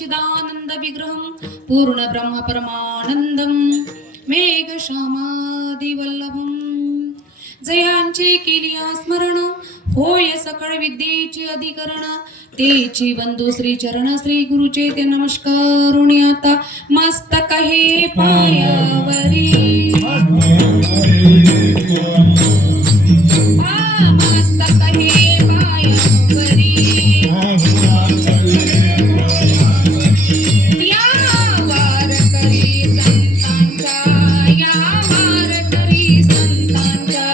सच्चिदानंद विग्रहं पूर्ण ब्रह्म परमानंदं मेघश्यामादि वल्लभं जयांचे केलिया स्मरण होय सकळ विद्येचे अधिकरण तेची बंधू श्री चरण श्री गुरुचे ते नमस्कारुणी आता मस्तक हे पायावरी मस्तक हे पायावरी या वारकरी संतांचा या वारकरी संतांचा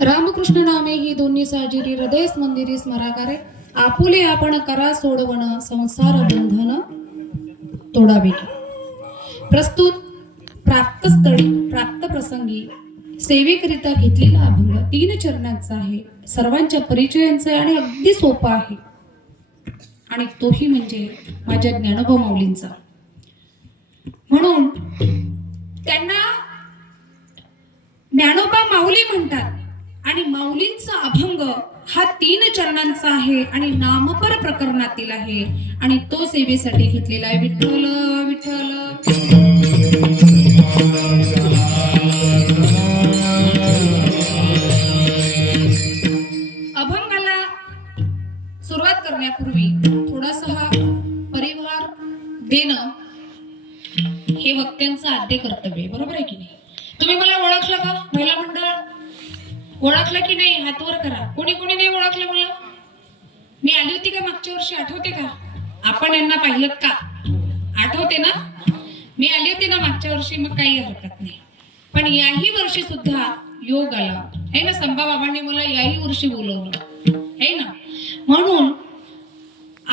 रामकृष्ण नामे ही दोन्ही साजिरी हृदय मंदिरी स्मराकारे आपुले आपण करा सोडवण संसार बंधन तोडावे. प्रस्तुत प्राप्त स्थळी प्राप्त प्रसंगी सेवेकरिता घेतलेला अभंग 3 चरणांचा आहे. सर्वांच्या परिचयांचा आहे आणि अगदी सोपा आहे आणि तोही म्हणजे माझ्या ज्ञानोबा माऊलींचा. म्हणून त्यांना ज्ञानोबा माऊली म्हणतात आणि माऊलींचा अभंग हा 3 चरणांचा आहे आणि नामपर प्रकरणातील आहे आणि तो सेवेसाठी घेतलेला आहे. विठ्ठल विठ्ठल अभंगाला सुरुवात करण्यापूर्वी थोडासा हा परिवार देणं हे वक्त्यांचं आद्य कर्तव्य आहे. बरोबर आहे की नाही? तुम्ही मला ओळखलं का? महिला मंडळ ओळखलं की नाही? हात वर करा. कोणी कोणी नाही ओळखलं मला? मी आली होती का मागच्या वर्षी? आठवते का? आपण यांना पाहिलं का? आठवते ना? मी आली होती ना मागच्या वर्षी, मग काही हरकत नाही. पण याही वर्षी सुद्धा योग आला आहे ना. संभा बाबांनी मला याही वर्षी बोलवलं आहे ना. म्हणून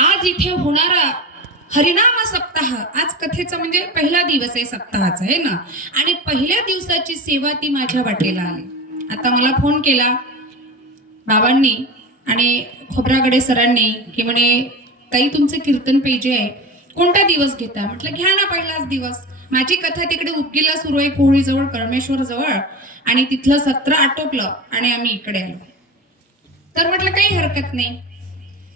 आज इथे होणारा हरिनाम सप्ताह, आज कथेचा म्हणजे पहिला दिवस आहे सप्ताहाचा आहे ना. आणि पहिल्या दिवसाची सेवा ती माझ्या वाटेला आली. आता मला फोन केला बाबांनी आणि खोब्रागडे सरांनी की म्हणे ताई तुमचं कीर्तन पाहिजे आहे, कोणता दिवस घेता? म्हटलं घ्या ना पहिलाच दिवस. माझी कथा तिकडे उपकीला सुरू आहे, कोहळीजवळ कळमेश्वर जवळ, आणि तिथलं सत्र आटोपलं आणि आम्ही इकडे आलो. तर म्हटलं काही हरकत नाही.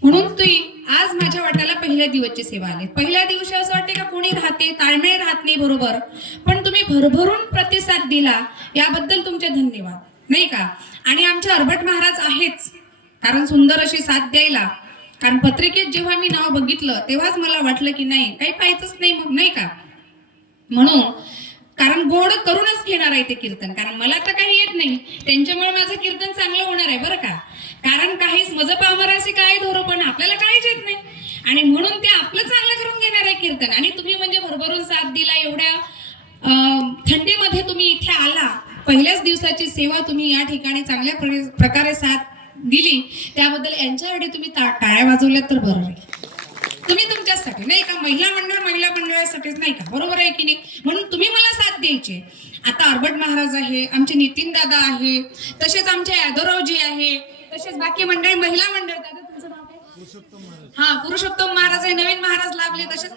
म्हणून तुम्ही आज माझ्या वाट्याला पहिल्या दिवसची सेवा आली. पहिल्या दिवशी असं वाटते का कोणी राहते, ताळमेळ राहत नाही बरोबर, पण तुम्ही भरभरून प्रतिसाद दिला याबद्दल तुमचे धन्यवाद नाही का. आणि आमचे अर्भट महाराज आहेच, कारण सुंदर अशी साथ द्यायला. कारण पत्रिकेत जेव्हा मी नाव बघितलं तेव्हाच मला वाटलं की नाही काही पाहायचंच नाही मग नाही का. म्हणून कारण गोड करूनच घेणार आहे ते कीर्तन, कारण मला तर काही येत नाही, त्यांच्यामुळे माझं कीर्तन चांगलं होणार आहे बरं का. कारण काहीच मज पामराशी काय धोर, पण आपल्याला काहीच येत नाही आणि म्हणून ते आपलं चांगलं करून घेणार आहे कीर्तन. आणि तुम्ही म्हणजे भरभरून साथ दिला. एवढ्या थंडीमध्ये तुम्ही इथे आला, पहिल्याच दिवसाची सेवा तुम्ही या ठिकाणी चांगल्या प्रकारे साथ दिली, त्याबद्दल यांच्यासाठी तुम्ही टाळ्या वाजवल्यात तर बरं आहे. तुम्ही तुमच्यासाठी नाही का, महिला मंडळासाठीच नाही का, बरोबर आहे की नाही. म्हणून तुम्ही मला साथ द्यायची. आता अर्भट महाराज आहे, आमचे नितीन दादा आहे, तसेच आमचे यादवरावजी आहे, तसेच बाकी मंडळी महिला मंडळ. दादा तुमचं नाव काय? हा, पुरुषोत्तम महाराज आहे, नवीन महाराज लाभले, तसेच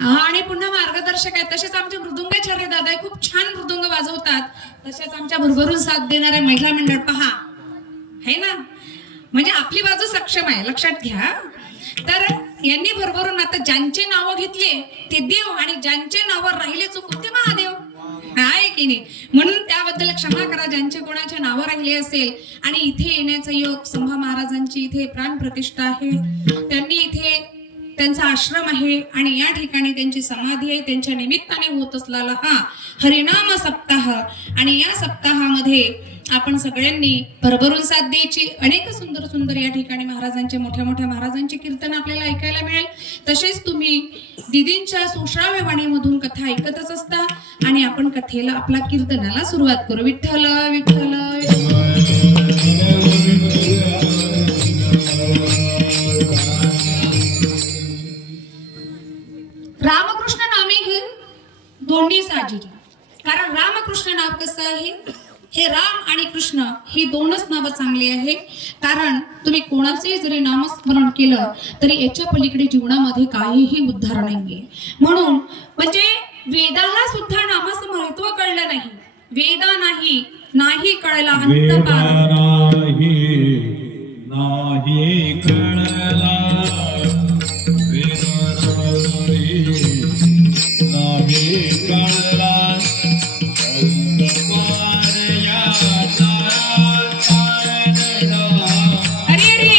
आणि पुन्हा मार्गदर्शक आहे. तसेच आमचे मृदुंगाचार्य दादा आहे, खूप छान मृदुंग वाजवतात. तसेच आमच्या भरभरून साथ देणारे महिला मंडळ पहा है ना. म्हणजे आपली बाजू सक्षम आहे, लक्षात घ्या. तर यांनी भरभरून आता ज्यांचे नाव घेतले ते देव आणि ज्यांचे नाव राहिले चुकून ते महादेव आहे की नाही. म्हणून त्याबद्दल क्षमा करा ज्यांचे कोणाचे नाव राहिले असेल. आणि इथे येण्याचा योग, संभा महाराजांची इथे प्राण प्रतिष्ठा आहे, त्यांनी इथे त्यांचा आश्रम आहे आणि या ठिकाणी त्यांची समाधी आहे. त्यांच्या निमित्ताने होत असलेला हा हरिनाम सप्ताह. आणि या सप्ताहामध्ये आपण सगळ्यांनी भरभरून साथ द्यायची. अनेक सुंदर सुंदर या ठिकाणी महाराजांचे मोठ्या मोठ्या महाराजांचे कीर्तन आपल्याला ऐकायला मिळेल. तसेच तुम्ही दिदींच्या सुश्राव्य वाणीमधून कथा ऐकतच असता आणि आपण कथेला आपला कीर्तनाला सुरुवात करू. विठ्ठल विठ्ठल रामकृष्ण नामे हे दोन्ही साजिरी. कारण रामकृष्ण नाव कसं आहे, हे राम आणि कृष्ण ही दोनच नावं चांगली आहे. कारण तुम्ही कोणाचेही जरी नामस्मरण केलं तरी याच्या पलीकडे जीवनामध्ये काहीही उद्धार नाहीये. म्हणून म्हणजे वेदाला सुद्धा नामाचं महत्व कळलं नाही. वेदा नाही नाही कळला अंतपार नाही कळला नाही कळला अरे अरे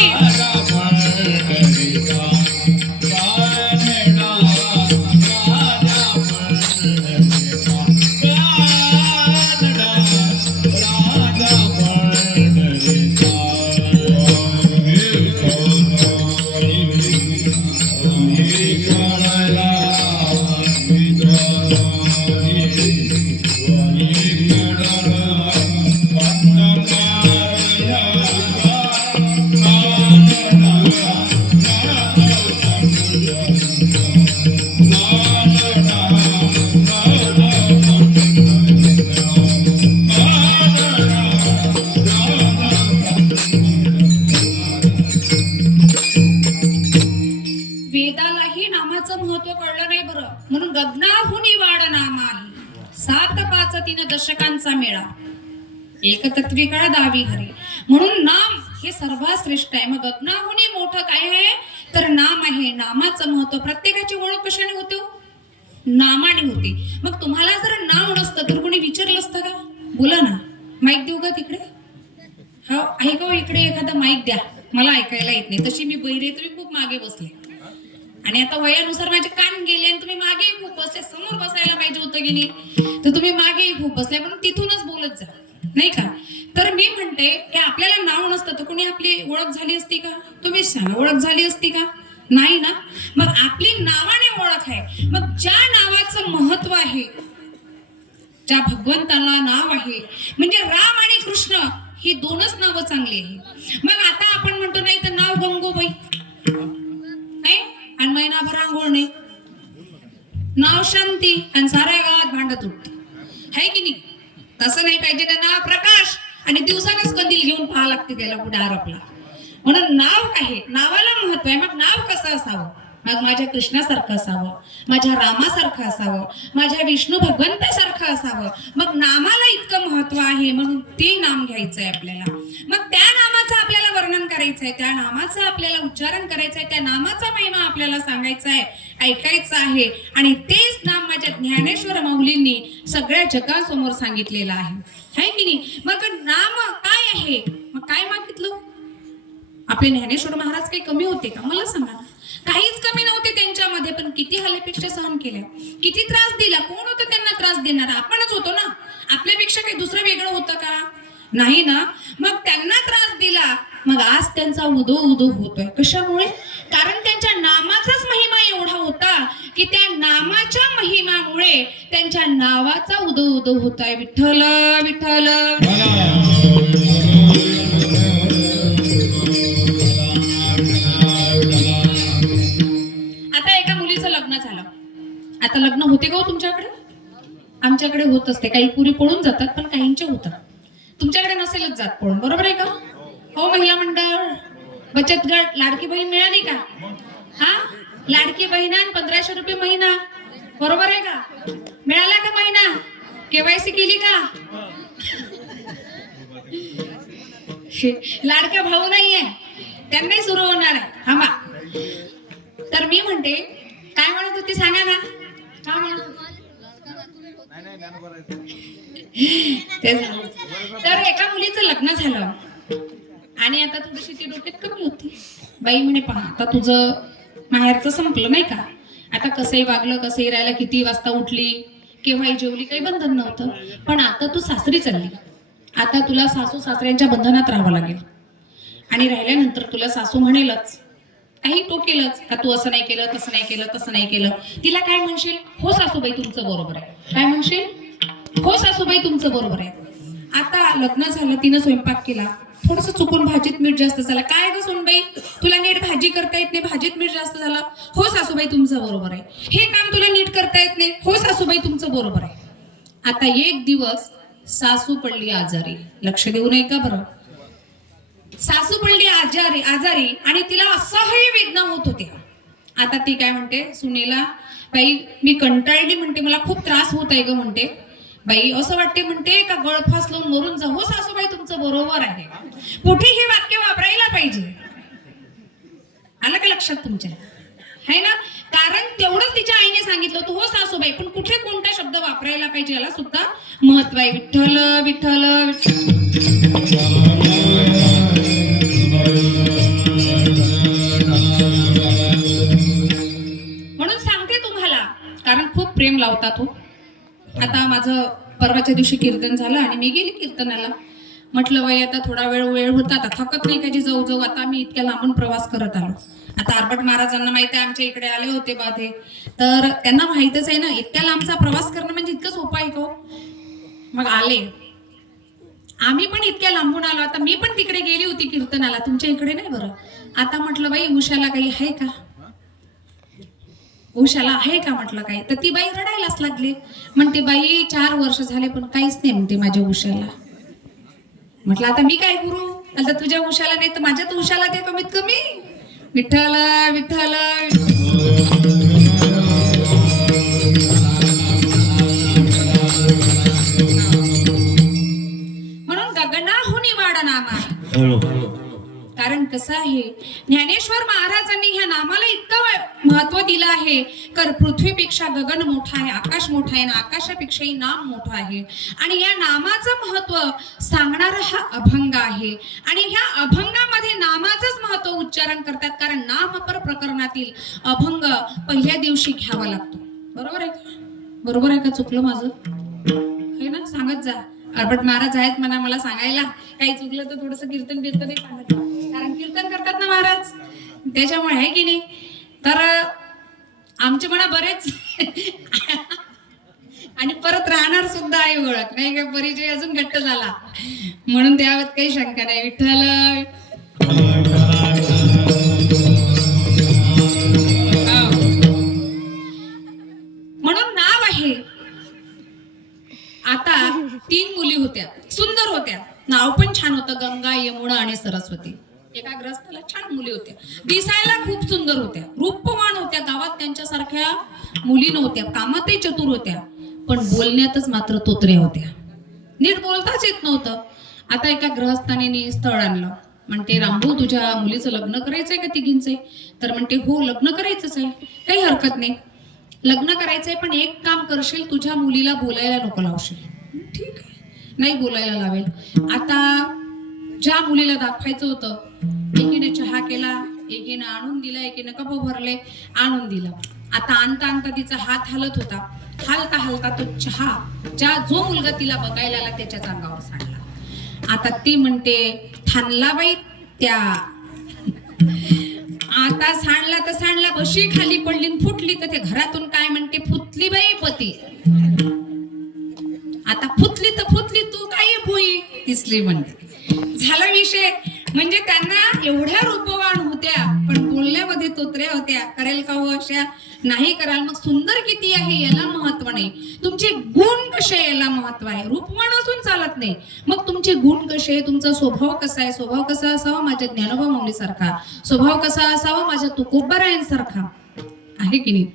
वेदालाही नामाचं महत्व कळलं नाही बरं. म्हणून गगनाहुनी वाढ नाम आहे. 7-5-3 दशकांचा मेळा एक तत्वी काळ दावी हरी. म्हणून नाम हे सर्वात श्रेष्ठ आहे. मग गगनाहुनी मोठं काय आहे तर नाम आहे. नामाचं महत्व प्रत्येकाची ओळख कशाने होते, नामाने होते. मग तुम्हाला जर नाव नसतं तर कोणी विचारलं असतं का? बोला ना, माईक देऊ का तिकडे? हा ऐका इकडे एखादा माईक द्या, मला ऐकायला येत नाही. तशी मी बहिरे, तुम्ही खूप मागे बसले आणि आता वयानुसार माझे कान गेले आणि तुम्ही मागेही खूप बसले. समोर बसायला पाहिजे होतं की नाही, तर तुम्ही मागेही खूप बसले. म्हणून तिथूनच बोलत जा, नाही का? तर मी म्हणते की आपल्याला नाव नसतं तर कोणी आपली ओळख झाली असती का? तुम्ही सांगा, ओळख झाली असती का? नाही ना. मग आपली नावाने ओळख आहे. मग ज्या नावाचं महत्व आहे, ज्या भगवंताला नाव आहे, म्हणजे राम आणि कृष्ण ही दोनच नावं चांगली आहे. मग आता आपण म्हणतो नाही तर नाव गंगोबाई नाही आणि महिनाभर आंघोळ नाही, नाव शांती आणि साऱ्या गावात भांडत उठते, आहे की नाही? तसं नाही पाहिजे ना. नाव प्रकाश आणि दिवसानच कंदील घेऊन पाहा लागते त्याला पुढे आरोपला. म्हणून नाव काय, नावाला महत्व आहे. मग नाव कसं असावं? मग माझ्या कृष्णासारखं असावं, माझ्या रामासारखं असावं, माझ्या विष्णू भगवंतासारखं असावं. मग नामाला इतकं महत्व आहे म्हणून ते नाम घ्यायचं आहे आपल्याला. मग त्या नामाचं आपल्याला वर्णन करायचं आहे, त्या नामाचं आपल्याला उच्चारण करायचं आहे, त्या नामाचा महिमा आपल्याला सांगायचा आहे, ऐकायचं आहे. आणि तेच नाम माझ्या ज्ञानेश्वर माऊलींनी सगळ्या जगासमोर सांगितलेलं आहे की नाही? मग नाम काय आहे? मग काय मागितलं? आपले ज्ञानेश्वर महाराज काही कमी होते का? मला सांगा. काहीच कमी नव्हते त्यांच्यामध्ये, पण किती हल्लेपेक्षा सहन केल्या, किती त्रास दिला. कोण होतं त्यांना त्रास देणार? आपणच होतो ना. आपल्यापेक्षा काही दुसरं वेगळं होतं का? नाही ना. मग त्यांना त्रास दिला, मग आज त्यांचा उदो उदो होतोय. कशामुळे? कारण त्यांच्या नामाचाच महिमा एवढा होता की त्या नामाच्या महिमामुळे त्यांच्या नावाचा उदो उदो होतोय. विठ्ठल विठ्ठल. आता लग्न होते का हो तुमच्याकडे? आमच्याकडे होत असते. काही पुरी पळून जातात पण काहींचे होतात. तुमच्याकडे नसेलच जात पळून, बरोबर आहे का हो? महिला मंडळ, बचत गट, लाडकी बहीण मिळाली का? हा, लाडकी बहीण 1500 रुपये महिना, बरोबर आहे का? मिळाला का महिना? केवायसी केली का? लाडका भाऊ नाहीये, त्यांनाही सुरू होणार आहे. थांबा. तर मी म्हणते, काय म्हणत होती सांगा ना? तर एका मुलीचं लग्न झालं आणि आता थोडीशी ती डोक्यात कमी होती. बाई म्हणे, पहा आता तुझं माहेरचं संपलं नाही का? आता कसंही वागलं, कसंही राहिलं, किती वाजता उठली, केव्हाही जेवली, काही बंधन नव्हतं. पण आता तू सासरी चालली. आता तुला सासू सासऱ्यांच्या बंधनात राहावं लागेल आणि राहिल्यानंतर तुला सासू म्हणेलच, काही टोकेलच का तू असं नाही केलं, तसं नाही केलं, तसं नाही केलं. तिला काय म्हणशील? हो सासूबाई तुमचं बरोबर आहे. काय म्हणशील? हो सासूबाई तुमचं बरोबर आहे. आता लग्न झालं, तिनं स्वयंपाक केला, थोडस चुकून भाजीत मीठ जास्त झालं. काय ग सोनबाई, तुला नीट भाजी करता येत नाही, भाजीत मीठ जास्त झालं. हो सासूबाई तुमचं बरोबर आहे. हे काम तुला नीट करता येत नाही. हो सासूबाई तुमचं बरोबर आहे. आता एक दिवस सासू पडली आजारी. लक्ष देऊ नये का बरं? सासू पडली आजारी आणि तिला असह्य वेदना होत होत्या. आता ती काय म्हणते सुनेला, बाई मी कंटाळली म्हणते, मला खूप त्रास होत आहे ग म्हणते. बाई असं वाटते म्हणते का गळफास लावून मरून जा. हो सासूबाई तुमचं बरोबर आहे. कुठे हे वाक्य वापरायला पाहिजे? आलं का लक्षात तुमच्या? है ना? कारण तेवढंच तिच्या आईने सांगितलं होतं हो सासूबाई, पण कुठे कोणता शब्द वापरायला पाहिजे याला सुद्धा महत्व आहे. विठ्ठल विठ्ठल म्हणून सांगते तुम्हाला, कारण खूप प्रेम लावतात हो. आता माझं परवाच्या दिवशी कीर्तन झालं आणि मी गेली कीर्तनाला. म्हटलं बाई आता थोडा वेळ होता, आता थकत नाही का जाऊ जाऊ. आता आम्ही इतक्या लांबून प्रवास करत आलो. आता आरबट महाराजांना माहिती आहे आमच्या इकडे आले होते बाधे, तर त्यांना माहितच आहे ना इतक्या लांबचा प्रवास करणं म्हणजे इतकं सोपं आहे का? मग आले, आम्ही पण इतक्या लांबून आलो. आता मी पण तिकडे गेली होती कीर्तनाला, तुमच्या इकडे नाही बरं. आता म्हटलं बाई उषाला काही आहे का? उषाला आहे का म्हटलं काही, तर ती बाई रडायलाच लागली. म्हणते बाई 4 वर्ष झाले पण काहीच नाही म्हणते माझ्या उषाला. म्हटलं आता मी काय करू? आता तुझ्या उषाला नाही तर माझ्या उषाला दे कमीत कमी. विठ्ठल विठ्ठल म्हणून गगनाहुनी वाढ नामा. कारण कसं आहे, ज्ञानेश्वर महाराजांनी ह्या नामाला इतकं महत्व दिलं आहे. कर पृथ्वीपेक्षा गगन मोठा आहे, आकाश मोठा आहे, ना आकाशापेक्षाही नाम मोठं आहे. आणि या नामाचं महत्व सांगणारा हा अभंग आहे. आणि ह्या अभंगामध्ये नामाचंच महत्व उच्चारण करतात, कारण नामपर प्रकरणातील अभंग पहिल्या दिवशी घ्यावा लागतो. बरोबर आहे का? बरोबर आहे का? चुकलं माझं? हे ना, सांगत जा. आरबट महाराज आहेत म्हणा मला सांगायला, काही चुकलं तर थोडस कीर्तन बिर्तन सांगत, कारण कीर्तन करतात ना महाराज, त्याच्यामुळे आहे की नाही. तर आमचे म्हणा बरेच आणि परत राहणार सुद्धा आहे ओळख, नाही का? परिचय अजून घट्ट झाला म्हणून त्यावर काही शंका नाही. विठ्ठल म्हणून नाव आहे. आता 3 मुली होत्या, सुंदर होत्या, नाव पण छान होतं, गंगा यमुना आणि सरस्वती. एका ग्रस्ताला छान मुली होत्या, दिसायला खूप सुंदर होत्या, रूपवान होत्या. गावात त्यांच्यासारख्या मुली नव्हत्या, कामातही चतुर होत्या, पण बोलण्यातच मात्र तोत्र्या होत्या, नीट बोलताच येत नव्हतं. आता एका गृहस्थाने स्थळ आणलं. म्हणते रामभाऊ तुझ्या मुलीचं लग्न करायचंय का तिघींचंय? तर म्हणते हो लग्न करायचंच आहे, काही हरकत नाही, लग्न करायचंय, पण एक काम करशील, तुझ्या मुलीला बोलायला नको लावशील. ठीक आहे, नाही बोलायला लावेल. आता ज्या मुलीला दाखवायचं होतं, एकीने चहा केला, एकीने आणून दिला, एकीने कप भरले आणून दिला. आता आणता आणता तिचा हात हलत होता, हलता हलता तो चहा जो मुलगा तिला बघायला आला त्याच्याच अंगावर सांडला. आता ती म्हणते थांबला बाई त्या. आता सांडला तर सांडला, बशी खाली पडली फुटली, तर ते घरातून काय म्हणते, फुटली बाई पती. आता फुटली तर फुटली, तू काय भुई दिसली म्हणते. झाला विषय. म्हणजे त्यांना एवढ्या रूपवान होत्या, पण बोलण्यामध्ये तोत्र्या होत्या. करेल का हो अशा? नाही कराल. मग सुंदर किती आहे याला महत्व नाही, तुमचे गुण कसे याला महत्व आहे. रूपवान असून चालत नाही, मग तुमचे गुण कसे, तुमचा स्वभाव कसा आहे. स्वभाव कसा असावा माझ्या ज्ञानोबा माऊली सारखा, स्वभाव कसा असावा माझ्या तुकोबारायांसारखा, आहे की नाही.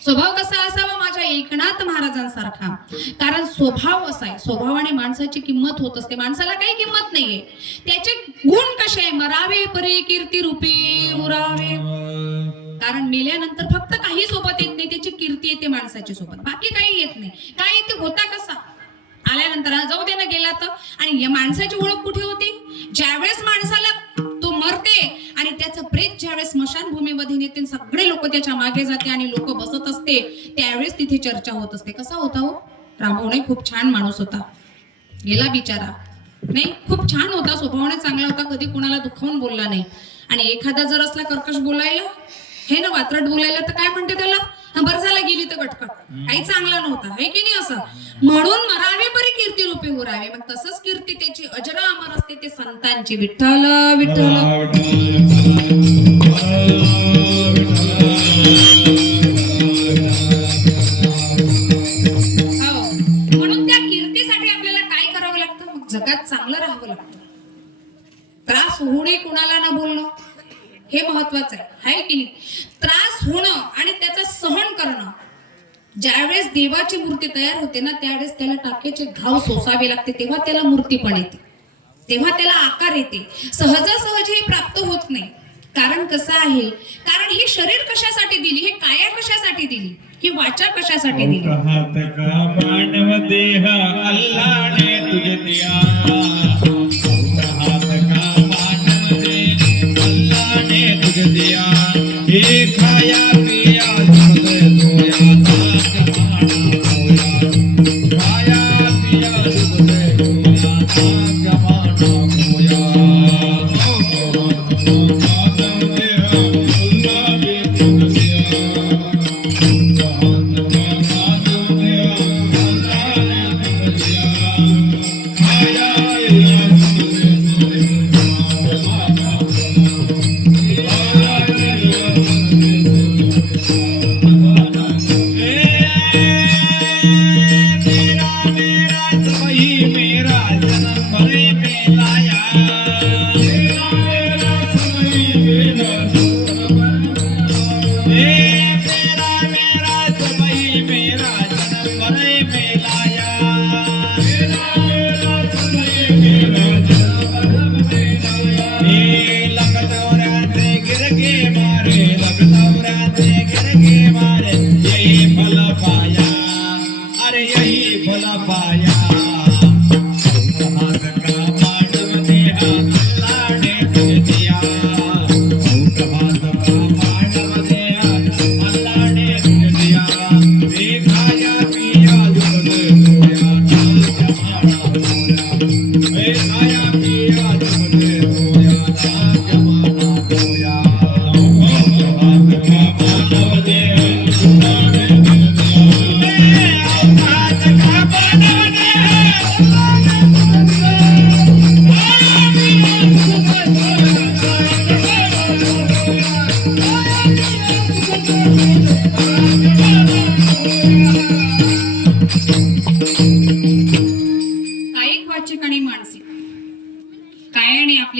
स्वभाव कसा असावा माझ्या एकनाथ महाराजांसारखा. कारण स्वभाव असा आहे, स्वभावाने माणसाची किंमत होत असते. माणसाला काही किंमत नाहीये. त्याचे गुण कसे, मरावे परी कीर्ती रूपी उरावे. कारण मेल्यानंतर फक्त काही सोबत येत नाही, त्याची कीर्ती येते माणसाची सोबत, बाकी काही येत नाही. काय येते, होता कसा आल्यानंतर जाऊ दे ना गेला तर. आणि या माणसाची ओळख कुठे होती, ज्यावेळेस माणसाला तो मरते आणि त्याचं प्रेत ज्यावेळेस स्मशानभूमीमध्ये नेते, सगळे लोक त्याच्या मागे जाते आणि लोक बसत असते, त्यावेळेस तिथे चर्चा होत असते. कसा होता हो रामभाऊ? खूप छान माणूस होता, गेला बिचारा. नाही, खूप छान होता, स्वभावाने चांगला होता, कधी कोणाला दुखावून बोलला नाही. आणि एखादा जर असला कर्कश बोलायला, हे ना वात्रट बोलायला, तर काय म्हणते त्याला, "हं, बरं झालं गेली तर कटकट, काही चांगला नव्हता," आहे की नाही असं. म्हणून मरावे बरी कीर्ती रूपी उरावे. मग तसंच कीर्ती त्याची अजरा अमर असते, ते संतांची. विठ्ठल विठ्ठल. हो. म्हणून त्या कीर्तीसाठी आपल्याला काय करावं लागतं, मग जगात चांगलं राहावं लागतं. त्रास होणे, कुणाला न बोलणं, हे महत्वाचं आहे की नाही. त्रास होणं आणि त्याचा सहन करणं. ज्यावेळेस देवाची मूर्ती तयार होते ना, त्यावेळेस त्याला टाकेचे घाव सोसावे लागते, तेव्हा त्याला मूर्ती पण येते, तेव्हा त्याला आकार येते. सहजासहजी हे प्राप्त होत नाही. कारण कसं आहे, कारण हे शरीर कशासाठी दिली, हे काया कशासाठी दिली, ही वाचा कशासाठी दिली. हात का मानव देह अल्लाने तुझे दिया, हात का मानव देह अल्लाने तुझे दिया, हे खाया पिया सोया जमाना होया, खाया पिया सोया जमाना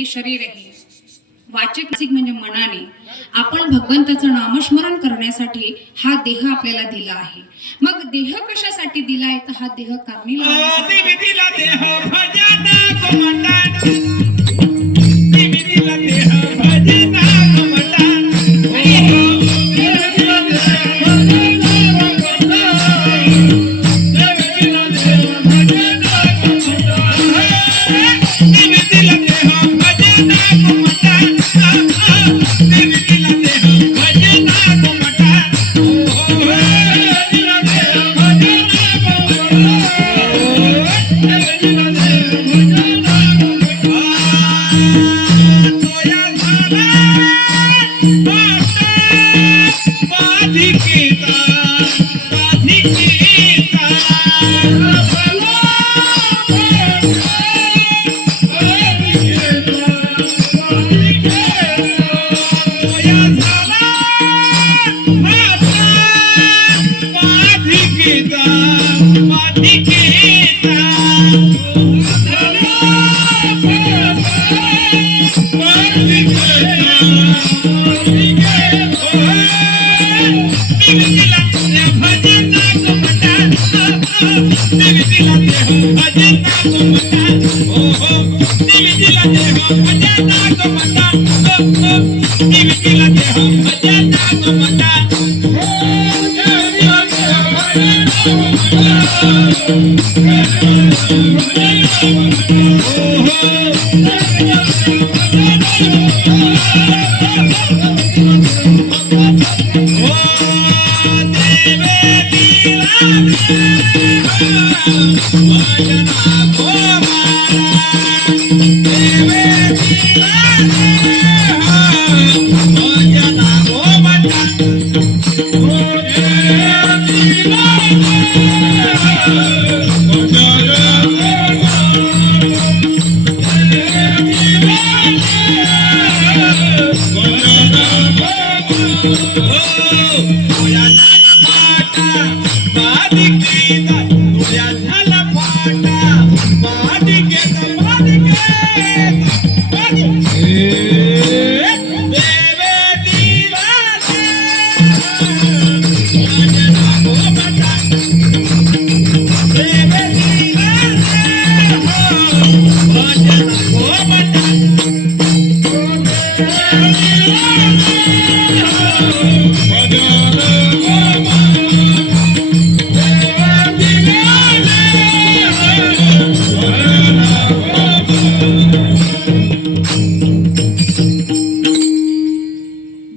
शरीर आहे. वाचिक म्हणजे मनाने आपण भगवंताचं नामस्मरण करण्यासाठी हा देह आपल्याला दिला आहे. मग देह कशासाठी दिलाय, तर हा देह कारणी Oh, तुझ्या झाला फाटा मालिकेचा तुझ्या झाला फाटा मालिकेचा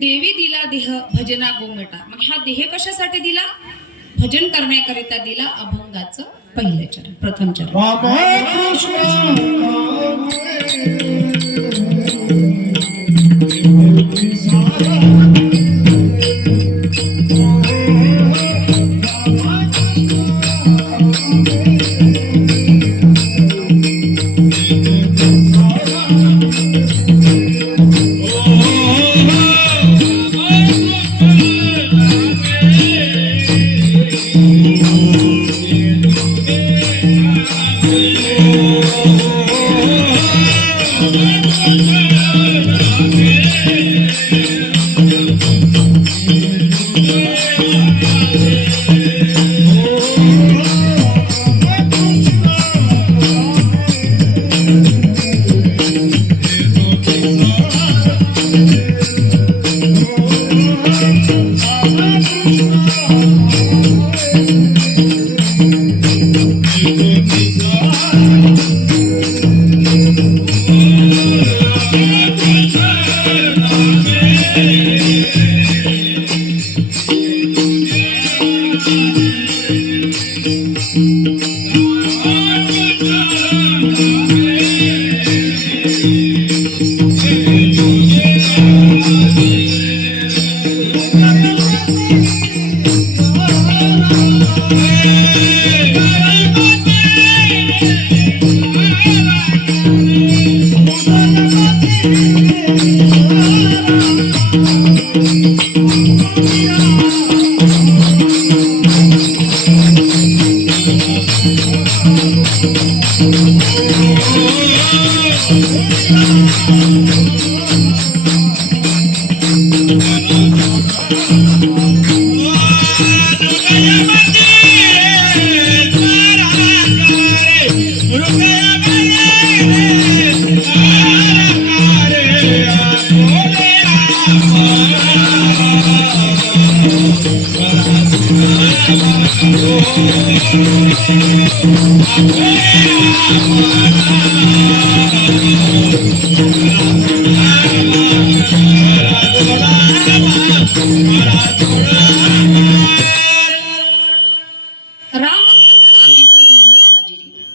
देवी दिला देह भजना गोमटा. मग हा देह कशासाठी दिला? भजन करण्याकरिता दिला. अभंगाचं पहिलं चरण, प्रथम चरण.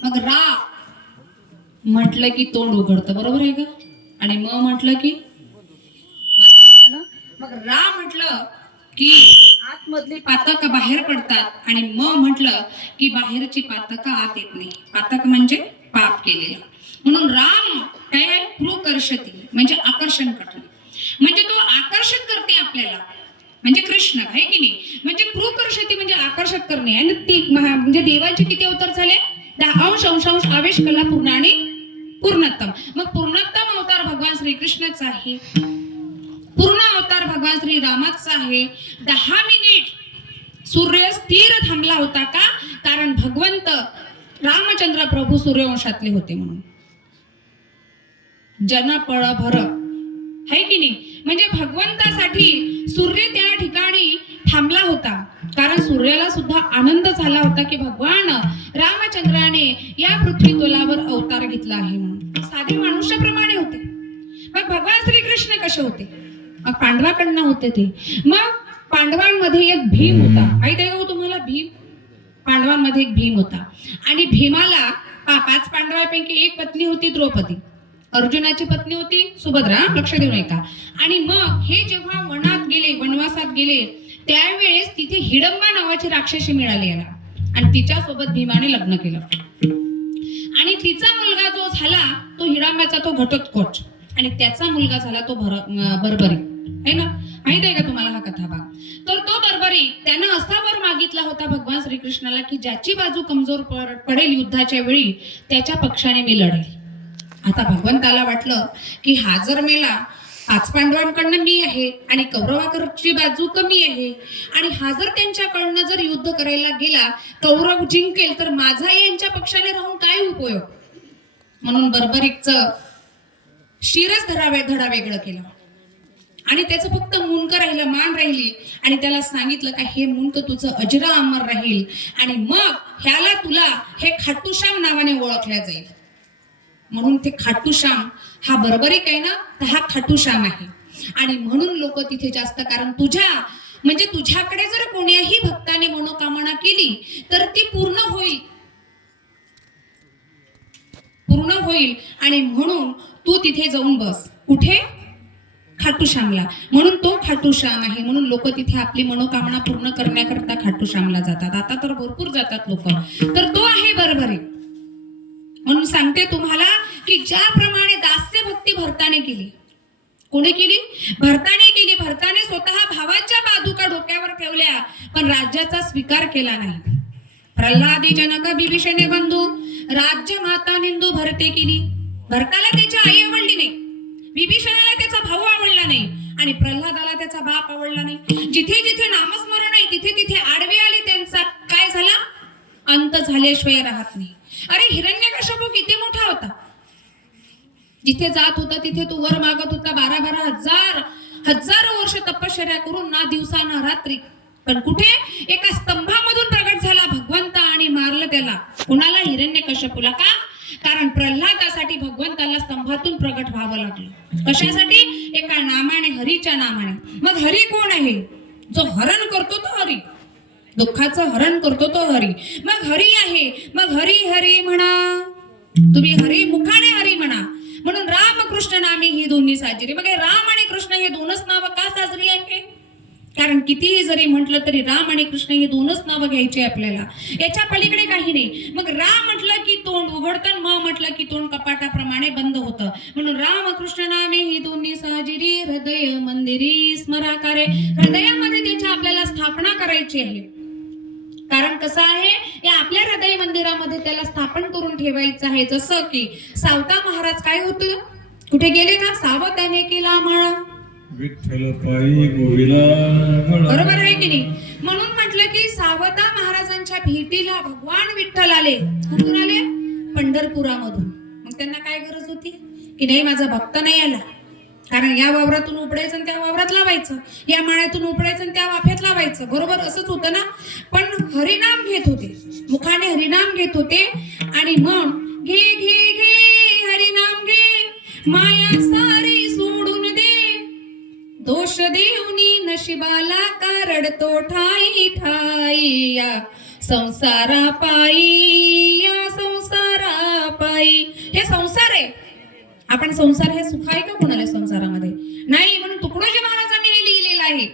मग रा म्हटलं की तोंड उघडतं, बरोबर आहे का? आणि म म्हटलं की मग रा म्हटलं की आतमधली पातक बाहेर पडतात आणि म म्हटलं की बाहेरची पातक आत येत नाही. पातक म्हणजे पाप केलेलं. म्हणून राम काय प्रोकर्षती म्हणजे आकर्षण करतो, म्हणजे तो आकर्षक करते आपल्याला, म्हणजे कृष्ण आहे की नाही. म्हणजे प्रोकर्षती म्हणजे आकर्षक करणे. आणि ती म्हणजे देवाचे किती अवतार झाले? 10 अंश अंश आवेश कला पूर्ण आणि पूर्णोत्तम. मग पूर्णोत्तम अवतार भगवान श्रीकृष्णाचा आहे, पूर्ण अवतार भगवान श्री रामाचा आहे. 10 मिनिट सूर्य स्थिर थांबला होता का? कारण भगवंत रामचंद्र प्रभू सूर्यवंशातले होते म्हणून. जन पळ भर है की नाही. म्हणजे भगवंतासाठी सूर्य त्या ठिकाणी थांबला होता, कारण सूर्याला सुद्धा आनंद झाला होता की भगवान रामचंद्राने या पृथ्वी तलावर अवतार घेतला आहे म्हणून. साधे मनुष्याप्रमाणे होते. मग भगवान श्रीकृष्ण कसे होते? मग पांडवाकडनं होते ते. मग पांडवांमध्ये एक भीम होता. माहिती आहे का तुम्हाला? भीम, पांडवांमध्ये एक भीम होता. आणि भीमाला 5 पांडवांपैकी एक पत्नी होती द्रौपदी, अर्जुनाची पत्नी होती सुभद्रा, लक्ष देऊ नका. आणि मग हे जेव्हा वनात गेले, वनवासात गेले, त्यावेळेस तिथे हिडंबा नावाची राक्षसी मिळाली याला, आणि तिच्या सोबत भीमाने लग्न केलं. आणि तिचा मुलगा जो झाला तो हिडंबाचा तो घटोत्कच, आणि त्याचा मुलगा झाला तो बर्बरी. है ना? माहित आहे का तुम्हाला हा कथा भाग? तर तो बरोबरी त्यानं असा वर मागितला होता भगवान श्रीकृष्णाला की ज्याची बाजू कमजोर पडेल युद्धाच्या वेळी त्याच्या पक्षाने मी लढेल. आता भगवंताला वाटलं की हा जर मेला, 5 पांडवांकडनं मी आहे आणि कौरवाकडची बाजू कमी आहे आणि हा जर त्यांच्याकडनं जर युद्ध करायला गेला, कौरव जिंकेल तर माझा यांच्या पक्षाने राहून काय उपयोग. म्हणून बर्बरीकचं शिरच धडा वेगळं केलं आणि त्याचं फक्त मुंडकं राहिलं, मान राहिली आणि त्याला सांगितलं का हे मुंडकं तुझं अजरा अमर राहील आणि मग ह्याला तुला हे खाटूश्याम नावाने ओळखल्या जाईल. म्हणून ते खाटूश्याम हा बर्बरीक आहे ना, तर हा खाटूश्याम आहे. आणि म्हणून लोक तिथे जास्त, कारण तुझ्याकडे जर कोण्याही भक्ताने मनोकामना केली तर ती पूर्ण होईल आणि म्हणून तू तिथे जाऊन बस. कुठे? खाटूश्यामला. म्हणून तो खाटूश्याम आहे. म्हणून लोक तिथे आपली मनोकामना पूर्ण करण्याकरता खाटूश्यामला जातात. आता तर भरपूर जातात लोक. तर तो आहे बर्बरीक. म्हणून सांगते तुम्हाला की ज्याप्रमाणे दास्य भक्ती भरताने केली, कोणी केली? भरताने केली. भरताने स्वतः भावाच्या पादुका डोक्यावर ठेवल्या पण राज्याचा स्वीकार केला नाही. प्रल्हादी जनक बिभीषणे बंधू राज्य माता निंदू भरते केली. भरताला त्याची आई आवडली नाही, विभीषणाला त्याचा भाऊ आवडला नाही आणि प्रल्हादाला त्याचा बाप आवडला नाही. जिथे जिथे नामस्मरण आहे तिथे तिथे आडवे आले, त्यांचा काय झाला? अंत झाल्याशिवाय राहत नाही. अरे हिरण्यकश्यपू किती मोठा होता, जिथे जात होता तिथे तो वर मागत होता. 12 हजारो वर्ष तपश्चर्या करून ना दिवसा ना रात्री, पण कुठे? एका स्तंभामधून प्रगट झाला भगवंत आणि मारलं त्याला. कुणाला? हिरण्यकश्यपूला. का? कारण प्रल्हादासाठी भगवंताला स्तंभातून प्रगट व्हावं लागलं. कशासाठी? एका नामाने, हरीच्या नामाने. मग हरी कोण आहे? जो हरण करतो तो हरी, दुःखाचं हरण करतो तो हरी. मग हरी आहे, मग हरी हरी म्हणा तुम्ही, हरी मुखाने हरी म्हणा. म्हणून राम कृष्ण नामे ही दोन्ही साजरी. मग राम आणि कृष्ण हे दोनच नावं का साजरी आहे? कारण कितीही जरी म्हटलं तरी राम आणि कृष्ण ही दोनच नावं घ्यायची आपल्याला, याच्या पलीकडे काही नाही. मग राम म्हटलं की तोंड उघडतं, म म्हटलं की तोंड कपाटाप्रमाणे बंद होतं. म्हणून राम कृष्ण नामे ही दोन्ही साजिरी, हृदय मंदिरी स्मराकारे. हृदयामध्ये त्याची आपल्याला स्थापना करायची आहे. कारण कसं आहे, या आपल्या हृदय मंदिरामध्ये त्याला स्थापन करून ठेवायचं आहे. जसं की सावता महाराज काय होतं, कुठे गेले ना? सावताने केला माळा विठ्ठल पायी गोविला. बरोबर आहे की नाही? म्हणून म्हटलं की सावता महाराजांच्या भेटीला भगवान विठ्ठल आले. कुठून आले? पंढरपुरामधून. मग त्यांना काय गरज होती की नाही माझा भक्त नाही आला, कारण या वावरातून उपडायचं आणि त्या वावरात लावायचं, या माळ्यातून उपडायचं आणि त्या वाफ्यात लावायचं. बरोबर असंच होतं ना? पण हरिनाम घेत होते, मुखाने हरिनाम घेत होते आणि मग घे घे घे हरिनाम घे, माया सारी सोडून दे, दोष देऊनी नशिबाला का रडतो ठाई ठाई, या संसारा पायी, या संसारा पायी. हे संसार आहे. आपण संसार हे सुख आहे का कोणाला संसारामध्ये? नाही. म्हणून तुकडोजी महाराजांनी हे लिहिलेलं आहे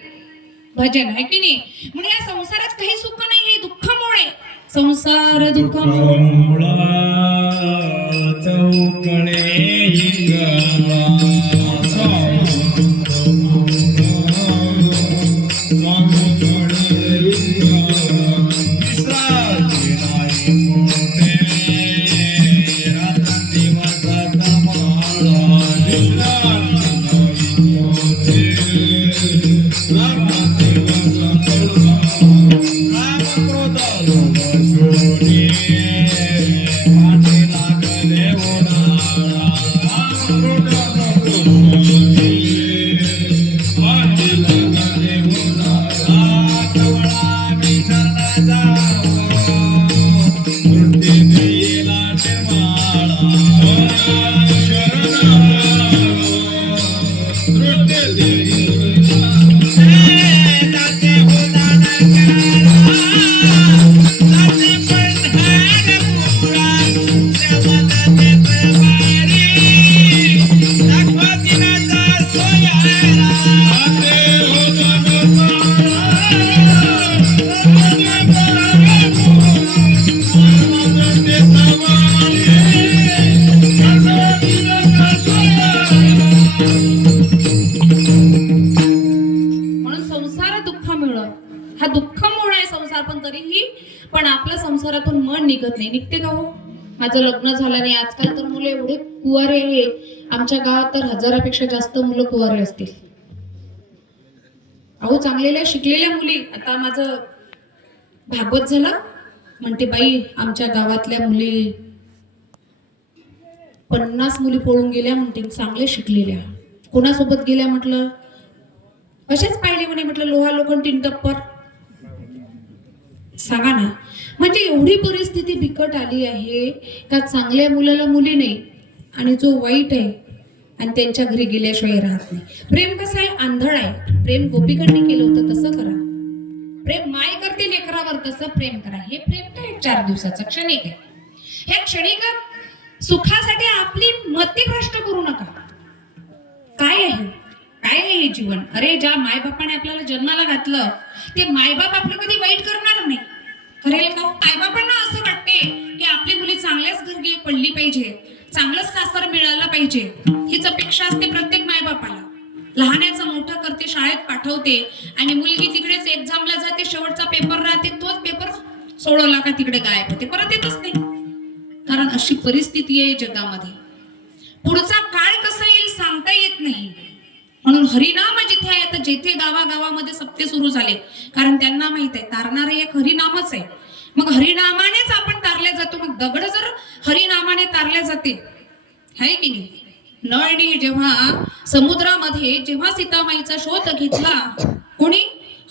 भजन, आहे की नाही? म्हणजे या संसारात काही सुख नाही, हे दुःखामुळे. संसार दुःख मुळा चौकळे नाही, निघते का हो? माझं लग्न झालं नाही. आजकाल तर मुलं एवढे कुवारे आहे, आमच्या गावात तर 1000पेक्षा जास्त मुलं कुवारे असतील. अहो चांगलेल्या शिकलेल्या मुली, आता माझं भागवत झालं, म्हणते बाई आमच्या गावातल्या मुली 50 मुली पळून गेल्या म्हणते, चांगले शिकलेल्या. कोणासोबत गेल्या म्हटलं? असेच पाहिले म्हणे. म्हटलं लोहा लोखंड टप्पर. सांगा ना, म्हणजे एवढी परिस्थिती बिकट आली आहे का चांगल्या मुलाला मुली नाही आणि जो वाईट आहे आणि त्यांच्या घरी गेल्याशिवाय राहत नाही. प्रेम कसं आहे? आंधळ आहे. प्रेम गोपिकांनी केलं होतं तसं करा. प्रेम माय करते लेकरावर तसं प्रेम करा. हे प्रेम काय 4 दिवसाचं क्षणिक आहे. हे क्षणिक सुखासाठी आपली मती भ्रष्ट करू नका. काय आहे काय आहे हे जीवन? अरे ज्या मायबापाने आपल्याला जन्माला घातलं ते मायबाप आपलं कधी वाईट करणार नाही, करेल का? मायबापांना असं वाटते की आपली मुली चांगल्याच घरी पडली पाहिजे, चांगलंच सासर मिळालं पाहिजे, हीच अपेक्षा असते प्रत्येक मायबापाला. लहानाचं मोठं करते, शाळेत पाठवते आणि मुलगी तिकडेच एक्झामला जाते, शेवटचा पेपर राहते, तोच पेपर सोडवला का तिकडे गायब होते, परत येतच नाही. कारण अशी परिस्थिती आहे जगामध्ये. पुढचा काळ कसा येईल सांगता येत नाही. म्हणून हरिनाम जिथे आहे, आता जिथे गावागावामध्ये सप्ते सुरू झाले, कारण त्यांना माहित आहे तारणारे एक हरिनामच आहे. मग हरिनामानेच आपण तारल्या जातो. मग दगड जर हरिनामाने तारल्या जाते, आहे की नाही? नळनी जेव्हा समुद्रामध्ये जेव्हा सीतामाईचा शोध घेतला कोणी?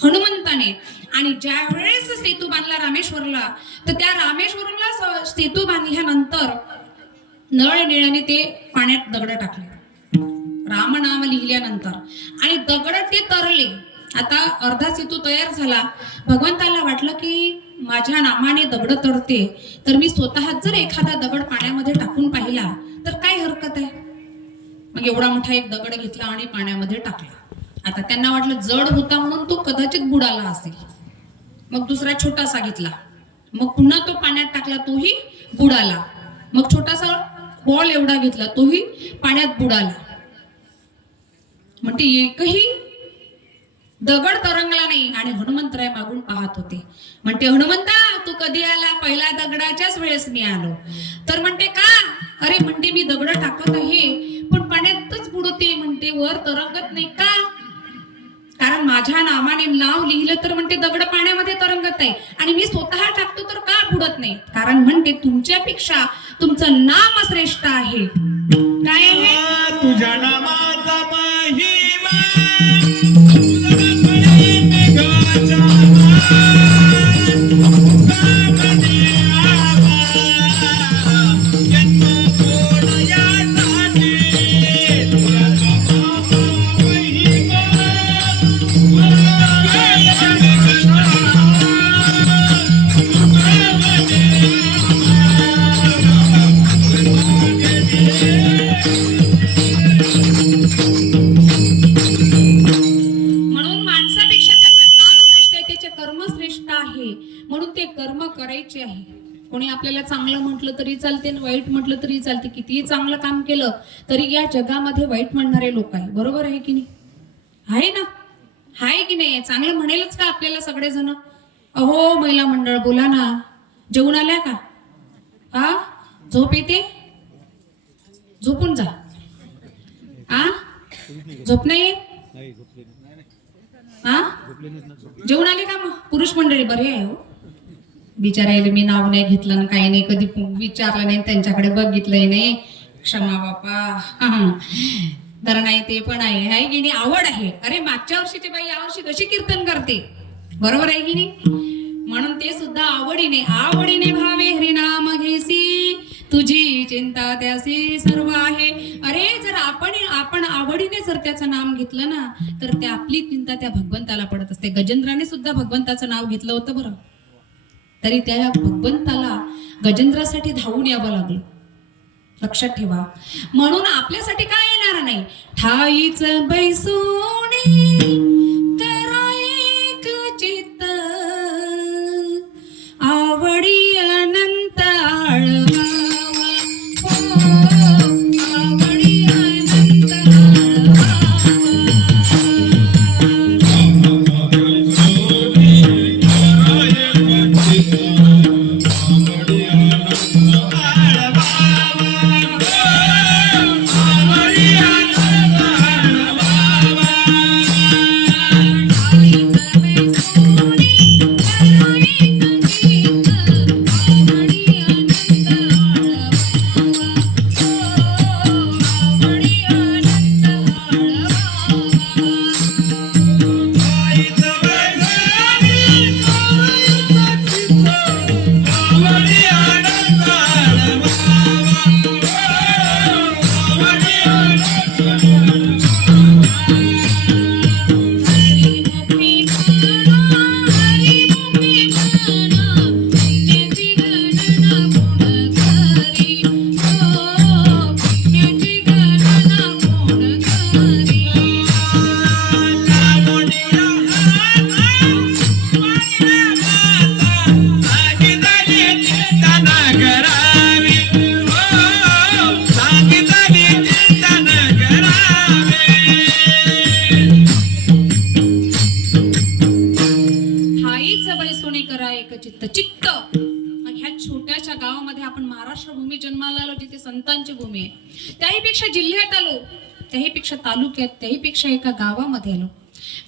हनुमंताने. आणि ज्या वेळेस सेतू बांधला रामेश्वरला, तर त्या रामेश्वरला सेतू बांधल्यानंतर नळ निळाने ते पाण्यात दगड टाकले राम नाम लिहिल्यानंतर, आणि दगड ते तरले. आता अर्धा सेतू तयार झाला. भगवंताला वाटलं की माझ्या नामाने दगड तरते, तर मी स्वतः जर एखादा दगड पाण्यामध्ये टाकून पाहिला तर काय हरकत आहे? मग एवढा मोठा एक दगड घेतला आणि पाण्यामध्ये टाकला. आता त्यांना वाटलं जड होता म्हणून तो कदाचित बुडाला असेल. मग दुसरा छोटासा घेतला, मग पुन्हा तो पाण्यात टाकला, तोही बुडाला. मग छोटासा बॉल एवढा घेतला, तोही पाण्यात बुडाला. म्हणते एकही दगड तरंगला नाही. आणि हनुमंतराय मागून पाहत होते. म्हणते हनुमंता तू कधी आला? पहिल्या दगडाच्याच वेळेस मी आलो. तर म्हणते का? अरे म्हणते मी दगड टाकत आहे पण पाण्यातच बुडते, म्हणते वर तरंगत नाही का? कारण माझ्या नामाने नाव लिहिलं तर म्हणते दगड पाण्यामध्ये तरंगत आहे, आणि मी स्वतः टाकतो तर का बुडत नाही? कारण म्हणते तुमच्यापेक्षा तुमचं नाम श्रेष्ठ आहे. काय आहे? तुझ्या नामाचा महिमा म्हणून ते कर्म करायचे आहे. कोणी आपल्याला चांगलं म्हटलं तरी चालते, वाईट म्हटलं तरी चालते. कितीही चांगलं काम केलं तरी या जगामध्ये वाईट म्हणणारे लोक आहे. बरोबर आहे की नाही? आहे ना? आहे की नाही? चांगलं म्हणेलच का आपल्याला सगळेजण? अहो महिला मंडळ बोला ना, जेवून आल्या का? हा, झोप येते? झोपून जा. आ झोप नाही? हा, जेवून आले का? मग पुरुष मंडळी बरे आहे हो. बिचारायला मी नाव नाही घेतलं ना, काही नाही, कधी विचारलं नाही, त्यांच्याकडे बघितलंही नाही. क्षमा बापा. तर नाही ते पण आहे की नाही? आवड आहे. अरे मागच्या वर्षीची बाई यावर्षी कशी कीर्तन करते, बरोबर आहे की नाही? म्हणून ते सुद्धा आवडीने भावे हरिनाम घेसी, तुझी चिंता त्यासी सर्व आहे. अरे जर आपण आवडीने जर त्याचं नाम घेतलं ना, तर त्या आपली चिंता त्या भगवंताला पडत असते. गजेंद्राने सुद्धा भगवंताचं नाव घेतलं होतं बरं, तरी त्या भगवंताला गजेंद्रासाठी धावून यावं लागलं. लक्षात ठेवा. म्हणून आपल्यासाठी काय येणार नाही. ठाईच बैसोनी करा एक चित्त, आवडी अनंत आळवावा. आवडी अनंत आळवावा. त्याहीपेक्षा जिल्ह्यात आलो, त्याहीपेक्षा तालुक्यात, त्याहीपेक्षा एका गावामध्ये आलो,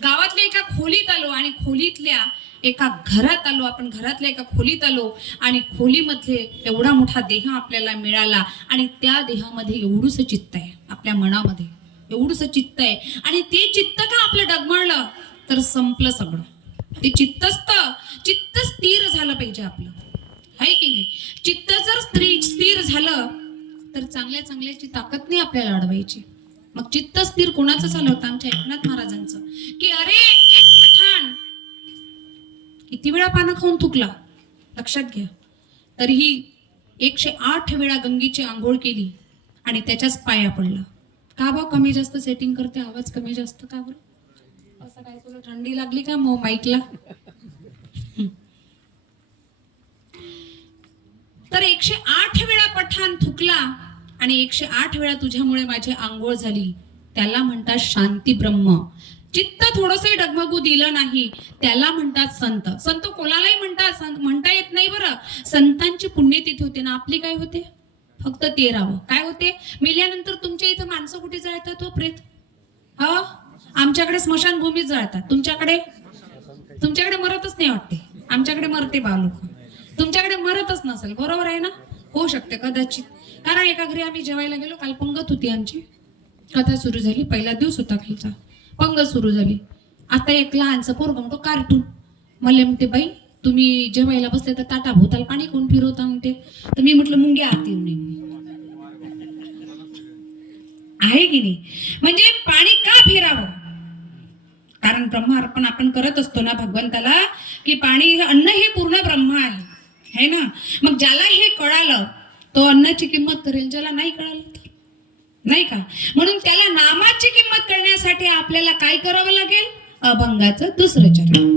गावातल्या एका खोलीत आलो आणि खोलीतल्या एका घरात आलो. आपण घरातल्या एका खोलीत आलो आणि खोलीमध्ये एवढा मोठा देह आपल्याला मिळाला आणि त्या देहामध्ये एवढूसं चित्त आहे, आपल्या मनामध्ये एवढूसं चित्त आहे. आणि ते चित्त का आपलं डगमळलं तर संपलं सगळं. ते चित्त स्थिर झालं पाहिजे आपलं, आहे की नाही? चित्त जर स्थिर झालं तर चांगल्या चांगल्याची ताकद नाही आपल्याला अडवायची. मग चित्त स्थिर कोणाचं झालं होतं? आमच्या एकनाथ महाराजांचं. की अरे एक पठाण किती वेळा पानं खाऊन थुकला लक्षात घ्या, तरीही 108 वेळा गंगेची आंघोळ केली आणि त्याच्याच पाया पडला. का बा कमी जास्त सेटिंग करते, आवाज कमी जास्त का बरं? असं काय तुला थंडी लागली का माईकला? तर 108 वेळा पठाण थुकला आणि 108 वेळा तुझ्यामुळे माझी आंघोळ झाली. त्याला म्हणतात शांती ब्रह्म. चित्त थोडंसं डगमगू दिलं नाही त्याला म्हणतात संत. संत कोणालाही म्हणतात, म्हणता येत नाही बरं. संतांची पुण्यतिथी होते ना, आपली काय होते? फक्त 13व काय होते? मेल्यानंतर तुमच्या इथं माणसं कुठे जळतात हो? प्रेत हा आमच्याकडे स्मशानभूमीत जळतात. तुमच्याकडे मरतच नाही वाटते. आमच्याकडे मरते बा लोक, तुमच्याकडे मरतच नसेल. बरोबर आहे ना? होऊ शकते कदाचित. कारण एका घरी आम्ही जेवायला गेलो, काल पंगत होती आमची, कथा सुरू झाली, पहिला दिवस होता खालचा, पंगत सुरू झाली. आता एक लहानचं पोरगं म्हणतो कार्टून. मला म्हणते बाई तुम्ही जेवायला बसले तर ताटा भोवताल पाणी कोण फिरवता म्हणते. तर मी म्हटलं मुंग्या आत येऊ नये, आहे की नाही? म्हणजे पाणी का फिरावं? कारण ब्रह्मार्पण आपण करत असतो ना भगवंताला, की पाणी अन्न हे पूर्ण ब्रह्म आहे ना. मग ज्याला हे कळालं तो अन्नाची किंमत करेल, ज्याला नाही कळालं तर नाही का? म्हणून त्याला नामाची किंमत करण्यासाठी आपल्याला काय करावं लागेल? अभंगाचं दुसरं चरण.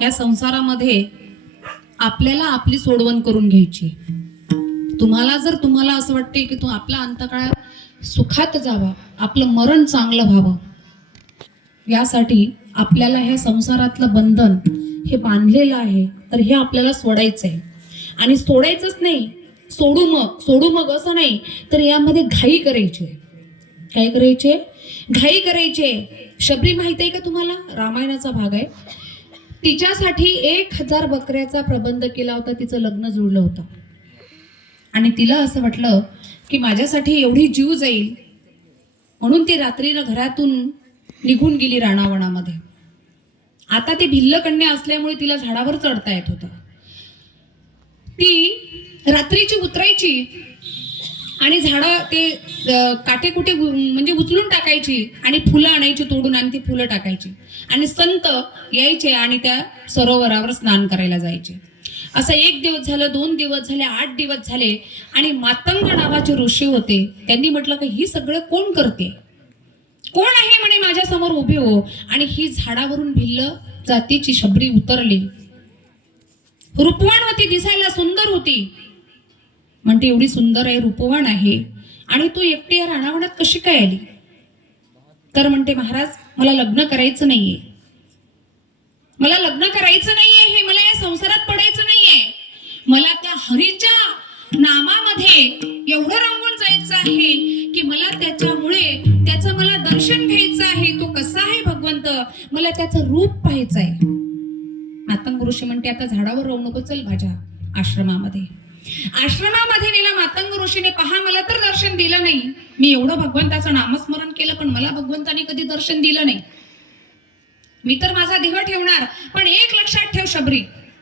या संसारामध्ये आपल्याला आपली सोडवण करून घ्यायची. तुम्हाला असं वाटते की तू आपला अंतकाळ सुखात जावा, आपलं मरण चांगलं व्हावं, यासाठी आपल्याला ह्या संसारातलं बंधन हे बांधलेलं आहे, तर हे आपल्याला सोडायचं आहे. आणि सोडायचंच नाही, सोडू मग असं नाही, तर यामध्ये घाई करायची. काय करायचे? घाई करायचे. शबरी माहिती आहे का तुम्हाला? रामायणाचा भाग आहे. तिच्यासाठी 1000 बकऱ्याचा प्रबंध केला होता. तिचं लग्न जुळलं होतं आणि तिला असं वाटलं की माझ्यासाठी एवढी जीव जाईल, म्हणून ती रात्रीनं घरातून निघून गेली राणावनामध्ये. आता ती भिल्ल कन्या असल्यामुळे तिला झाडावर चढता येत होतं. ती रात्रीची उतरायची आणि झाडं ते काटेकुटे म्हणजे उचलून टाकायची आणि फुलं आणायची तोडून आणि ती फुलं टाकायची आणि संत यायचे आणि त्या सरोवरावर स्नान करायला जायचे. असं 1 दिवस झालं, 2 दिवस झाले, 8 दिवस झाले आणि मातंग नावाचे ऋषी होते. त्यांनी म्हटलं की ही सगळं कोण करते, कोण आहे म्हणे माझ्या समोर उभे हो. आणि ही झाडावरून भिल्ल जातीची शबरी उतरली. रूपवान होती, दिसायला सुंदर होती. म्हणते एवढी सुंदर आहे, रूपवान आहे आणि तू एकटी या रानावनात कशी काय आली? तर म्हणते महाराज मला लग्न करायचं नाहीये, मला लग्न करायचं नाहीये, हे मला या संसारात पडायचं नाहीये. मला त्या हरीच्या नामामध्ये एवढं रंगून जायचं आहे की मला त्याच्यामुळे त्याचं मला दर्शन घ्यायचं आहे. तो कसा आहे भगवंत, मला त्याचं रूप पाहायचं आहे. मातंग ऋषी म्हणते आता झाडावर राहू नको, चल माझ्या आश्रमामध्ये. आश्रमामध्ये नेला मातंग ऋषीने. पहा मला तर दर्शन दिलं नाही, मी एवढं भगवंताचं नामस्मरण केलं पण मला भगवंताने कधी दर्शन दिलं नाही. मी तर माझा देह ठेवणार, पण एक लक्षात ठेव शबरी,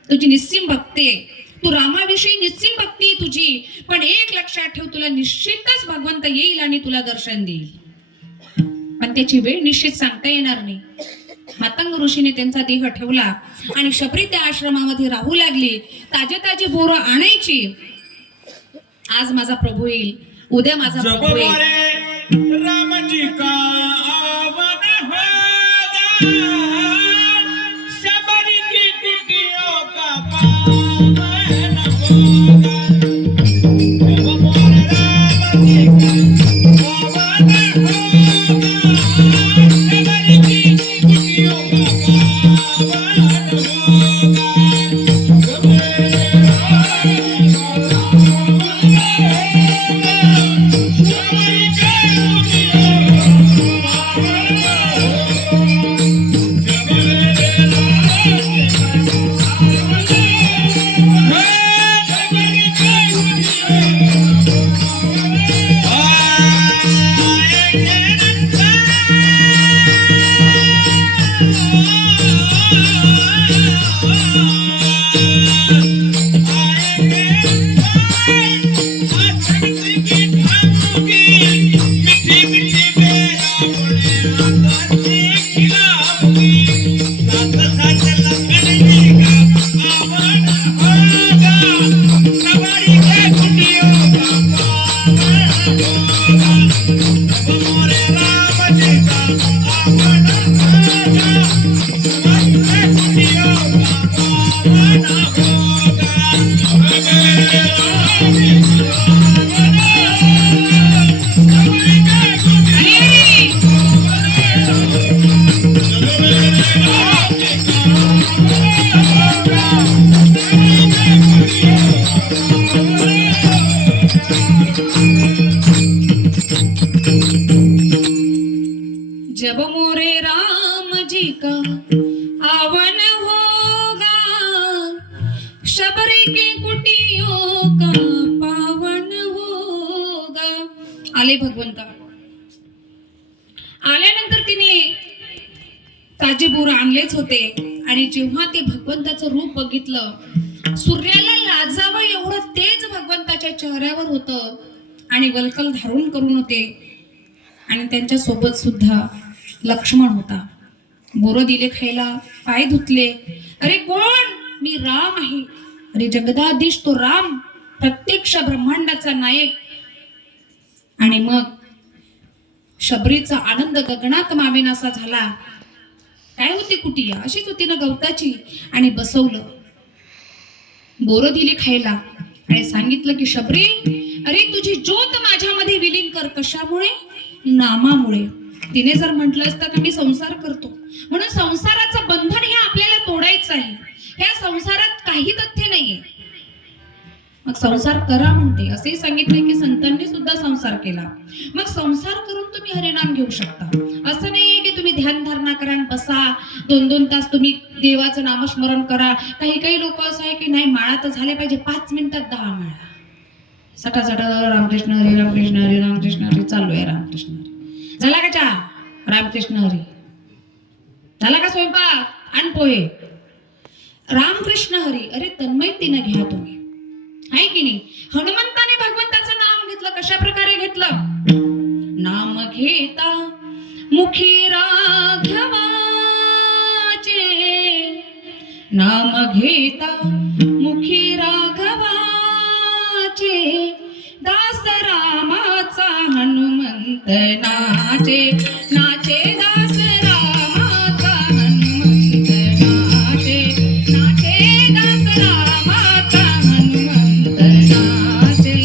तुझी निस्सीम भक्ती आहे, तू रामाविषयी निस्सीम भक्ती आहे तुझी, पण एक लक्षात ठेव तुला निश्चितच भगवंत येईल आणि तुला दर्शन देईल, पण त्याची वेळ निश्चित सांगता येणार नाही. मातंग ऋषीने त्यांचा देह ठेवला आणि शबरी त्या आश्रमामध्ये राहू लागली. ताजे ताजे बोरं आणायची. आज माझा प्रभू येईल, उद्या माझा जब प्रभू येईल. मोरे राम जी का आवन होगा, शबरी की कुटियों का पावन होगा। जब मोरे राम जी का आवन होगा, शबरी की कुटियों का पावन होगा। जब मोरे जब मोरे राम जी का आवन होगा, शबरी के कुटियों का पावन होगा. आले भगवंता. आल्यानंतर तिने ताजे बोरं आणलेच होते आणि जेव्हा ते भगवंताचं रूप बघितलं, सूर्याला लाजावं एवढं तेज भगवंताच्या चेहऱ्यावर होतं आणि वल्कल धारण करून होते आणि त्यांच्या सोबत सुद्धा लक्ष्मण होता. बोरं दिले खायला, पाय धुतले. अरे कोण? मी राम आहे. अरे जगदाधीश तो राम, प्रत्यक्ष ब्रह्मांडाचा नायक. आणि मग शबरीचा आनंद गगनात मावेनासा झाला. काय होती कुटिया? अशीच होती ना गवताची. आणि बसवलं, बोरं दिली खायला आणि सांगितलं की शबरी, अरे तुझी ज्योत माझ्यामध्ये विलीन कर. कशामुळे? नामामुळे. तिने जर म्हटलं असतं का मी संसार करतो, म्हणून संसाराचं बंधन हे आपल्याला तोडायचं आहे. ह्या संसारात काही तथ्य नाहीये. मग संसार करा म्हणते, असेही सांगितले की संतांनी सुद्धा संसार केला. मग संसार करून तुम्ही हरिनाम घेऊ शकता. असं नाहीये की तुम्ही ध्यान धारणा करा आणि बसा 2-2 तास तुम्ही देवाचं नामस्मरण करा. काही काही लोक असं आहे की नाही, माळा तर झाल्या पाहिजे, 5 मिनिटात 10 माळा, सटासटा रामकृष्ण हरी रामकृष्ण हरी रामकृष्ण हरी चालू आहे. रामकृष्ण हरी झाला का चहा? रामकृष्ण हरी झाला का स्वयंपाक? आणि पोहे. रामकृष्ण हरी, अरे तन्मयतीनं घ्या तुम्ही, आहे की नाही. हनुमंताने भगवंताचं नाम घेतलं, कशा प्रकारे घेतलं. नाम घेता मुखी राघवाचे, नाम घेता मुखी राघवाचे, दास रामाचा हनुमंत नाचे, नाचे दास रामाचा हनुमंत नाचे, नाचे दास रामाचा हनुमंत नाचे.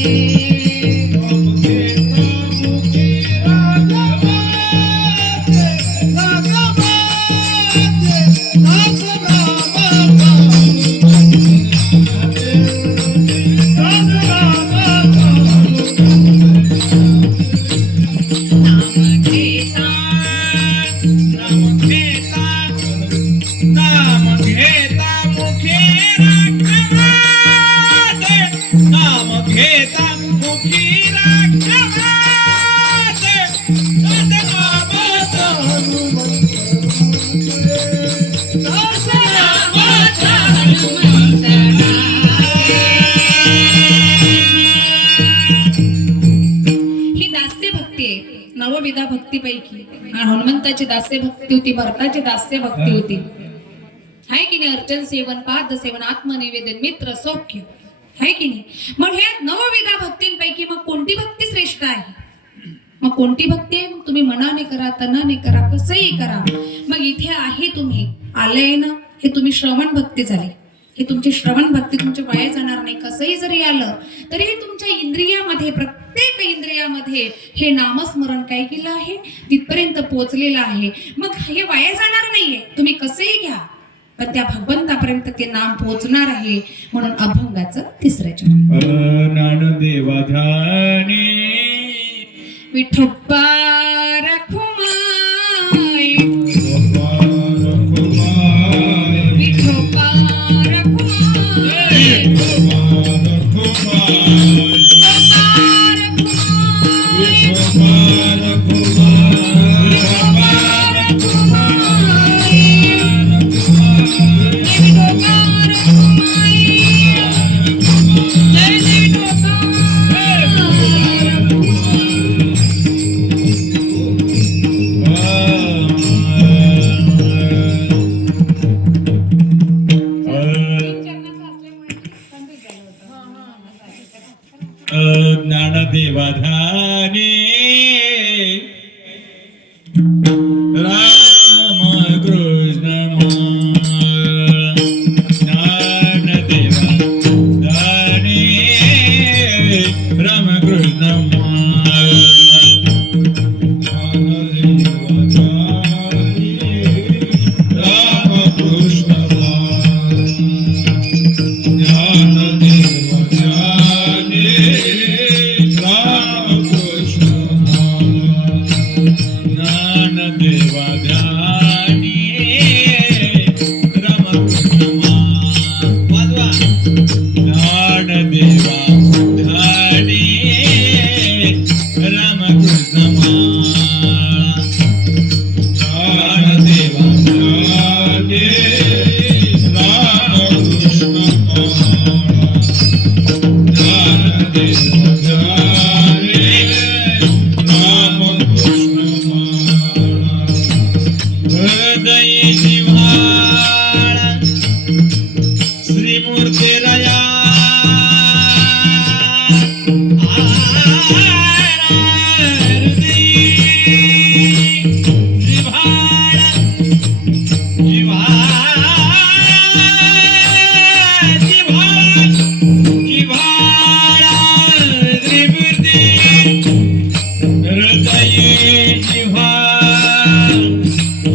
दास रामाचा हनुमंत नाचे. ही दास्य भक्ती आहे, नवविधा भक्तीपैकी. आणि हनुमंताची दास्य भक्ती होती, भरताची दास्य भक्ती होती, आहे की नाही. अर्चन सेवन, पाद सेवन, आत्मनिवेदन, मित्र सौख्य, आहे की नाही. मग ह्या नवविधा भक्तींपैकी मग कोणती भक्ती श्रेष्ठ आहे. मग कोणती भक्ती आहे. मग तुम्ही मनाने करा, तनाने करा, कसंही करा. मग इथे आहे तुम्ही आलंय ना, हे तुम्ही श्रवण भक्ती झाली. हे तुमची श्रवण भक्ती तुमच्या वाया जाणार नाही. कसंही जरी आलं तरी हे तुमच्या इंद्रियामध्ये, प्रत्येक इंद्रियामध्ये हे नामस्मरण काय केलं आहे, तिथपर्यंत पोहोचलेलं आहे. मग हे वाया जाणार नाहीये. तुम्ही कसंही घ्या, पण त्या भगवंतापर्यंत ते नाम पोहोचणार आहे. म्हणून अभंगाचं तिसरं चरण. ज्ञानदेवाधाने विठोबा रखुमाई, विठोबा रखुमाई, ज्ञानदेवाधाने राम कृष्ण ज्ञानदेवाधाने राम कृष्ण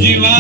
जीवा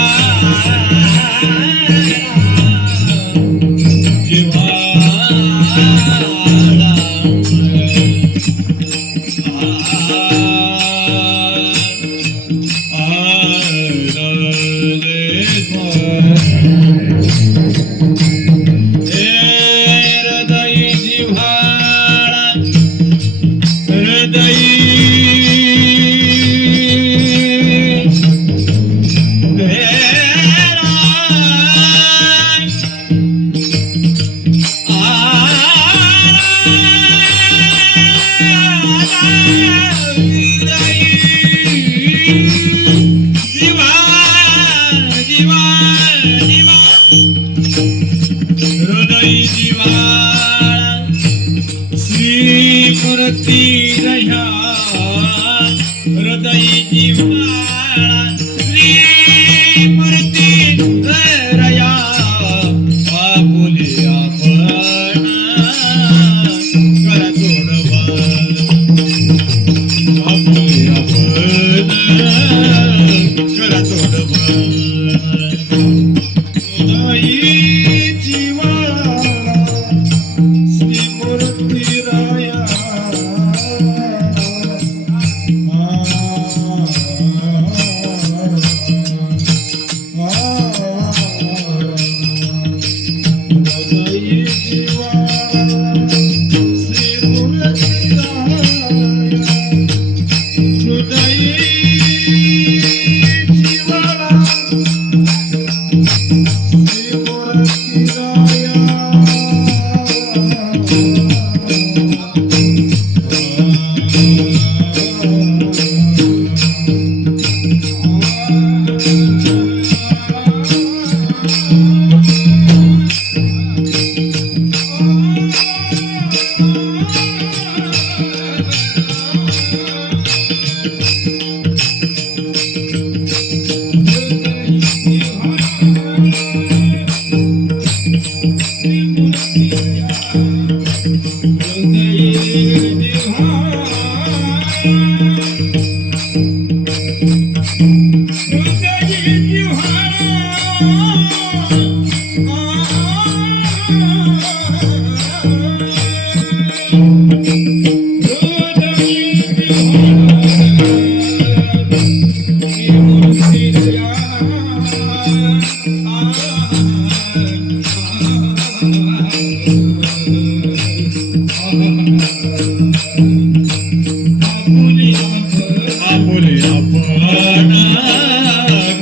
आपुले आपण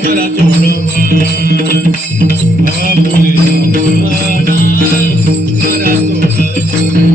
करा जोडपण आपुले आपण करा जोडपण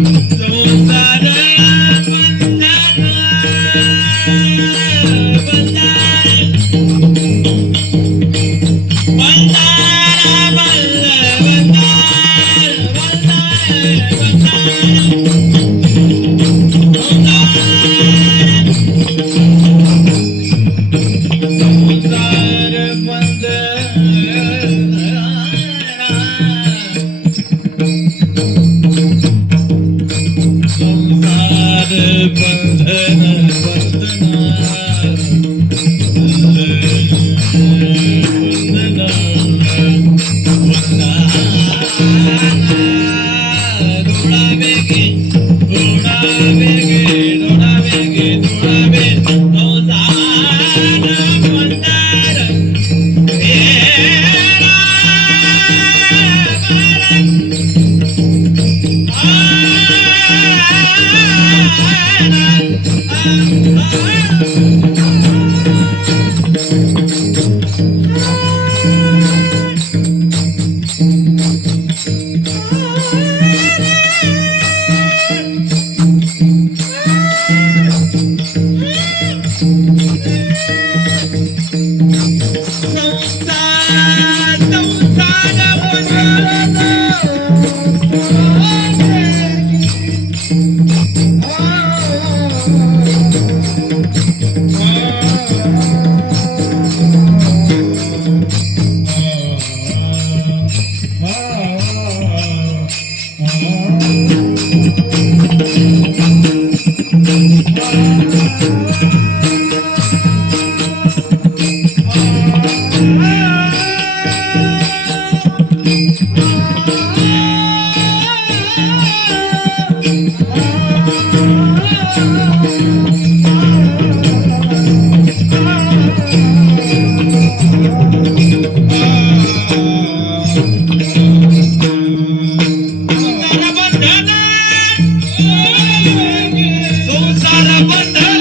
संसार बंधन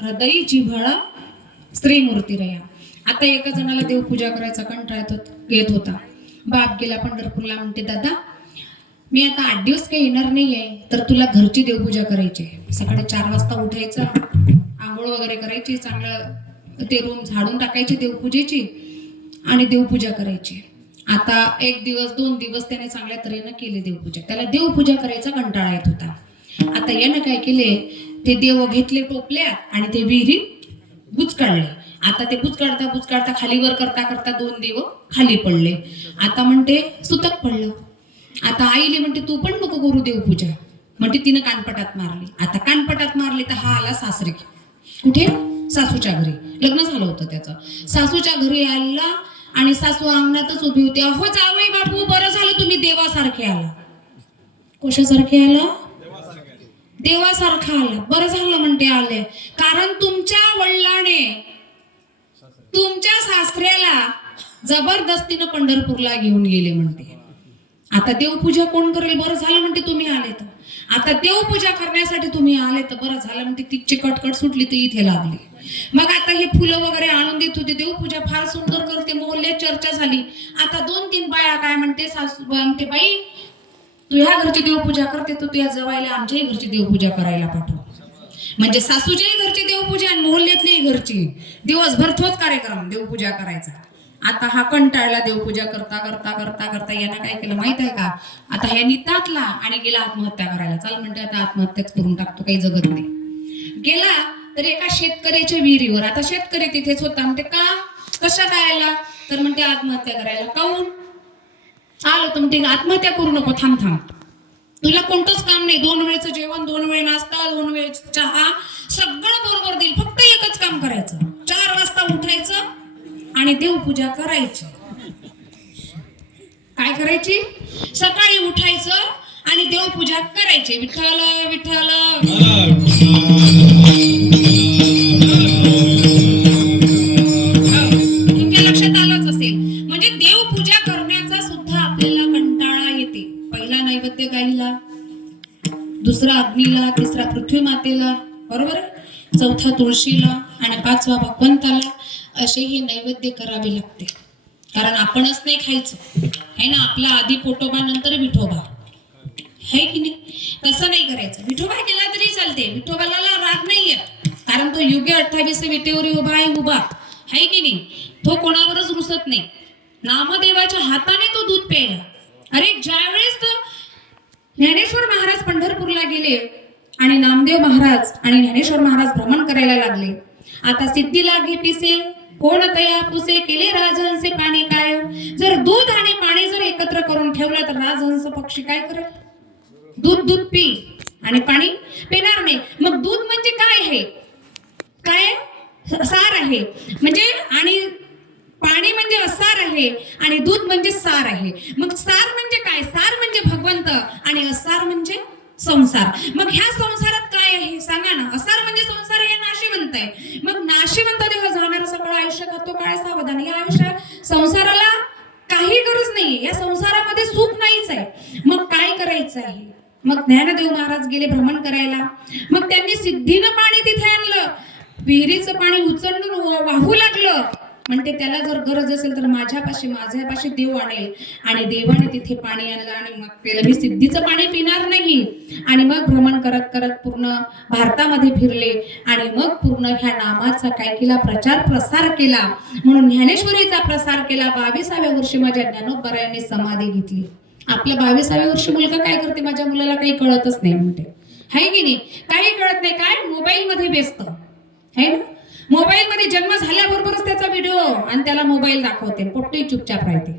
हृदयी जिव्हाळा स्त्री मूर्तिरया. आता एका जणाला देवपूजा करायचा कंटाळा येत होता. बाप गेला पंढरपूरला, म्हणते दादा मी आता 8 दिवस काही येणार नाहीये, तर तुला घरची देवपूजा करायची. सकाळी 4 वाजता उठायचं, आंघोळ वगैरे करायची, चांगलं ते रूम झाडून टाकायची देवपूजेची आणि देवपूजा करायची. आता 1 दिवस 2 दिवस त्याने चांगल्या तऱ्हेनं केली देवपूजा. त्याला देवपूजा करायचा कंटाळा येत होता. आता यानं काय केले, ते देव घेतले टोपल्यात आणि ते विहिरीत बुचकाळले. आता ते बुचकाळता खाली वर करता करता 2 देव खाली पडले. आता म्हणते सुतक पडलं. आता आईले म्हणते तू पण नको करू देवपूजा, म्हणजे तिनं कानपटात मारली. आता कानपटात मारली तर हा आला सासरी. कुठे? सासूच्या घरी. लग्न झालं होतं त्याचं. सासूच्या घरी आला आणि सासू अंगणातच उभी होती. अहो जावई बापू, बरं झालं तुम्ही देवासारखे आला. कशासारखे आला? देवासारखा आला. बरं झालं म्हणते आले, कारण तुमच्या वडिलाने तुमच्या सासऱ्याला जबरदस्तीनं पंढरपूरला घेऊन गेले म्हणते. आता देवपूजा कोण करेल? बरं झालं म्हणते तुम्ही आले तर. आता देवपूजा करण्यासाठी तुम्ही आले तर बरं झालं म्हणते. तिची कटकट सुटली तर इथे लागली. मग आता हे फुलं वगैरे आणून देत होते. देवपूजा फार सुंदर करते. मोहल्ल्यात चर्चा झाली. आता 2-3 बाया काय म्हणते, सासू म्हणते बाई तू ह्या घरची देवपूजा करते, तर तू या जवायला आमच्याही घरची देवपूजा करायला पाठव. म्हणजे सासूच्याही घरची देवपूजा आणि मोहल्ल्यातल्याही घरची. दिवसभर तोच कार्यक्रम देवपूजा करायचा. आता हा कंटाळला देवपूजा करता करता करता करता. यानं काय केलं माहित आहे का? आता ह्यानी ताटला आणि गेला आत्महत्या करायला. चाल म्हणते आता आत्महत्याच करून टाकतो, काही जगत नाही. गेला तर एका शेतकऱ्याच्या विहिरीवर. आता शेतकरी तिथेच होता. म्हणते का कशा करायला? तर म्हणते आत्महत्या करायला. काऊन आलो तर म्हणते आत्महत्या करू नको, थांब थांब, तुला कोणतंच काम नाही. 2 वेळचं जेवण, 2 वेळ नाश्ता, 2 वेळ चहा, सगळं बरोबर देईल. फक्त एकच काम करायचं, 4 वाजता उठायचं आणि देवपूजा करायची. काय करायची? सकाळी उठायचं आणि देवपूजा करायची. विठ्ठल विठ्ठल. तुमच्या लक्षात आलंच असेल. म्हणजे देवपूजा करण्याचा सुद्धा आपल्याला कंटाळा येते. पहिला नैवेद्य गाईला, दुसरा अग्नीला, तिसरा पृथ्वी मातेला, बरोबर आहे, चौथा तुळशीला आणि 5वा भगवंताला. असे हे नैवेद्य करावे लागते. कारण आपणच नाही खायचं है ना. आपला आधी पोटोबा नंतर विठोबा, है की नाही? तसं नाही करायचं. विठोबा केला तरी चालते, विठोबाला राग नाहीये. कारण तो युगे 28 विटेवरी उभा आहे, उभा है की नाही. तो कोणावरच रुसत नाही. नामदेवाच्या हाताने तो दूध प्यायला. अरे ज्यावेळेस ज्ञानेश्वर महाराज पंढरपूरला गेले आणि नामदेव महाराज आणि ज्ञानेश्वर महाराज भ्रमण करायला लागले. आता सिद्धी लागे पिसे कोण तया पुसे, केले राजहंसे पाणी काय. जर दूध आणि पाणी जर एकत्र करून ठेवलं तर राजहंस पक्षी काय करेल? दूध दूध पी आणि पाणी पिणार नाही. मग दूध म्हणजे काय आहे? काय? सार आहे. म्हणजे आणि पाणी म्हणजे असार आहे आणि दूध म्हणजे सार आहे. मग सार म्हणजे काय? सार म्हणजे भगवंत आणि असार म्हणजे संसार. मग ह्या संसारात काय आहे सांगा ना. असार म्हणजे संसार, हे नाशिवंत आहे. मग नाशिवंत देह जाणार सगळं आयुष्य खातो काय सावधान. या आयुष्यात संसाराला काही गरज नाहीये. या संसारामध्ये सुख नाहीच आहे. मग काय करायचं आहे? मग ज्ञानदेव महाराज गेले भ्रमण करायला. मग त्यांनी सिद्धीनं पाणी तिथे आणलं. विहिरीचं पाणी उचलून वाहू लागलं. म्हणते त्याला जर गरज असेल तर माझ्यापाशी देव आणेल. आणि देवाने तिथे पाणी आणलं आणि मग त्याला मी सिद्धीचं पाणी पिणार नाही. आणि मग भ्रमण करत करत पूर्ण भारतामध्ये फिरले आणि मग पूर्ण ह्या नामाचा काय केला? प्रचार प्रसार केला. म्हणून ज्ञानेश्वरीचा प्रसार केला. 22व्या वर्षी माझ्या ज्ञानोबरायांनी समाधी घेतली. आपल्या 22व्या वर्षी मुलगा काय करते? माझ्या मुलाला काही कळतच नाही म्हणते, है की नाही? काही कळत नाही. काय? मोबाईल मध्ये व्यस्त है ना. मोबाईल मध्ये जन्म झाल्याबरोबरच त्याचा व्हिडिओ आणि त्याला मोबाईल दाखवते. पोट्टी चुपचाप राहते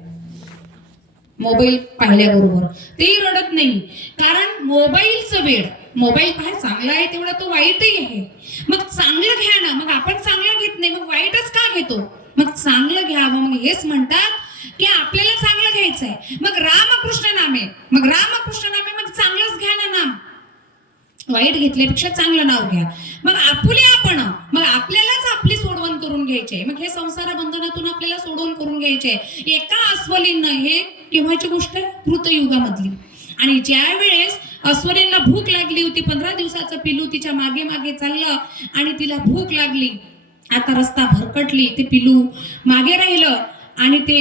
मोबाईल पाहिल्याबरोबर. तेही रडत नाही. कारण मोबाईलचं वेळ. मोबाईल काय चांगला आहे तेवढा तो वाईटही आहे. मग चांगलं घ्या ना. मग आपण चांगलं घेत नाही, मग वाईटच का घेतो? मग चांगलं घ्यावं. मग हेच म्हणतात की आपल्याला चांगलं घ्यायचंय. मग रामकृष्ण नामे, मग रामकृष्ण नामे, मग चांगलंच घ्या ना नाम. वाईट घेतल्यापेक्षा चांगलं नाव घ्या. मग आपुले आपण, मग आपल्यालाच आपली सोडवण करून घ्यायची. मग हे संसार बंधनातून आपल्याला सोडवण करून घ्यायचे. एका अस्वलींना, हे केव्हाची गोष्ट आहे? कृतयुगामधली. आणि ज्या वेळेस अस्वलींना भूक लागली होती, 15 दिवसाचं पिलू तिच्या मागे मागे चाललं आणि तिला भूक लागली. आता रस्ता भरकटली, ते पिलू मागे राहिलं आणि ते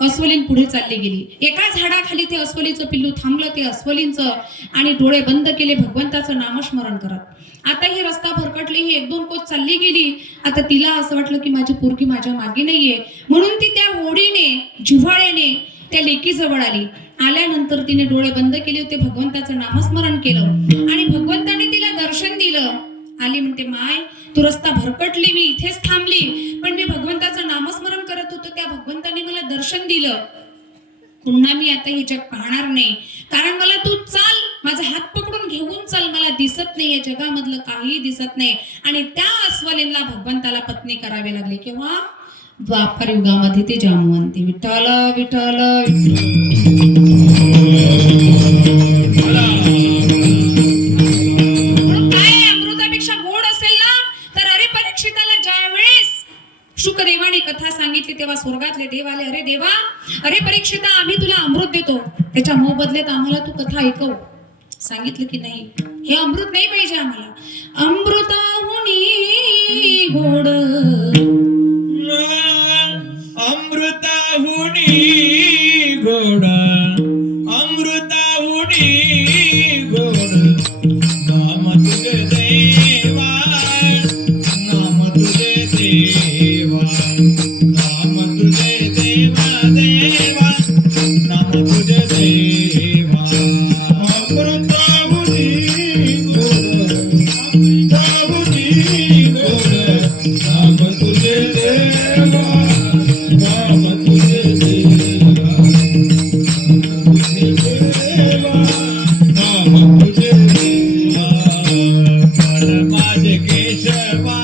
अस्वलीन पुढे चालली गेली. एका झाडाखाली ते अस्वलीचं पिल्लू थांबलं, ते अस्वलींचं, आणि डोळे बंद केले भगवंताचं नामस्मरण करत. आता ही रस्ता भरकटली, ही 1-2 कोस चालली गेली. आता तिला असं वाटलं की माझी पोरगी माझ्या मागे नाहीये. म्हणून ती त्या ओढीने, जिव्हाळ्याने त्या लेकीजवळ आली. आल्यानंतर तिने डोळे बंद केले होते, भगवंताचं नामस्मरण केलं आणि भगवंताने तिला दर्शन दिलं. आली म्हणते, माय तू रस्ता भरकटली, मी इथेच थांबली, पण मी भगवंताचं नामस्मरण करत होतो, त्या भगवंताने मला दर्शन दिलं. पुन्हा मी आता हे जग पाहणार नाही, कारण मला तू चाल माझा हात पकडून घेऊन चल, मला दिसत नाहीये जगामधलं काही दिसत नाही. आणि त्या अस्वलींना भगवंताला पत्नी करावी लागली. केव्हा? द्वापर युगामध्ये ते जामवंती. विठ्ठल विठ्ठल म्हणून काय अमृतापेक्षा गोड असेल ना, तर अरे परीक्षिताला ज्यावेळेस शुकदेवाने कथा सांगितली तेव्हा स्वर्गातले देव आले. अरे देवा, अरे परीक्षिता, आम्ही तुला अमृत देतो, त्याच्या मोबदल्यात आम्हाला तू कथा ऐकव. सांगितलं की नाही, हे अमृत नाही पाहिजे आम्हाला. अमृताहुनी गोड, अमृताहुनी गोड, अमृताहुनी गोड, नाम तुझे देवा, नाम तुझे देवा, नाम तुझे देवा देवा, नाम तुझे देवा. अमृताहुनी गोड, अमृताहुनी गोड, नाम तुझे देवा, नाम तुझे देवा, तुझे देवा, नाम तुझे देवा. मन माझे केशवा,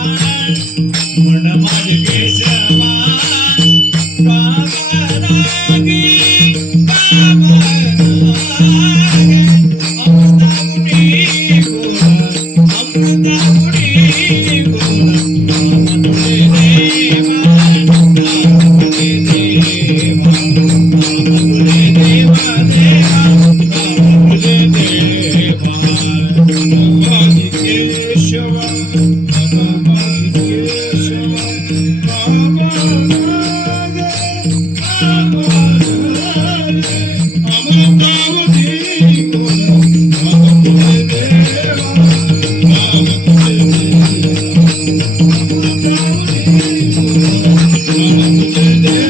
मन माझे केशवा, बाबा रागी, बाबा रागी. अमृताहुनी गोड, अमृताहुनी गोड, नाम तुझे देवा, नाम तुझे देवा, नाम तुझे देवा देवा, नाम तुझे देवा. भगवान केशवा, भगवान केशवा, बाबा रागे, बाबा रागे. अमृताहुनी गोड, नाम तुझे देवा, नाम तुझे देवा, अमृताहुनी गोड, नाम तुझे देवा,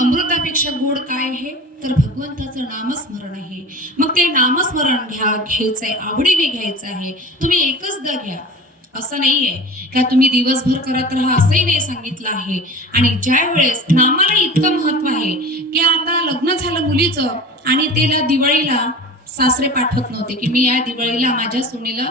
अमृतापेक्षा गोड काय आहे, तर भगवंताचं नामस्मरण आहे. मग ते नामस्मरण घ्यायचंय, आवडीने घ्यायचं आहे. तुम्ही एकचदा घ्या, असं नाहीये का तुम्ही दिवसभर करत राहा, असंही नाही सांगितलं आहे. आणि ज्या वेळेस नामाला इतकं महत्व आहे की आता लग्न झालं मुलीचं आणि त्याला दिवाळीला सासरे पाठवत नव्हते की मी या दिवाळीला माझ्या सुनेला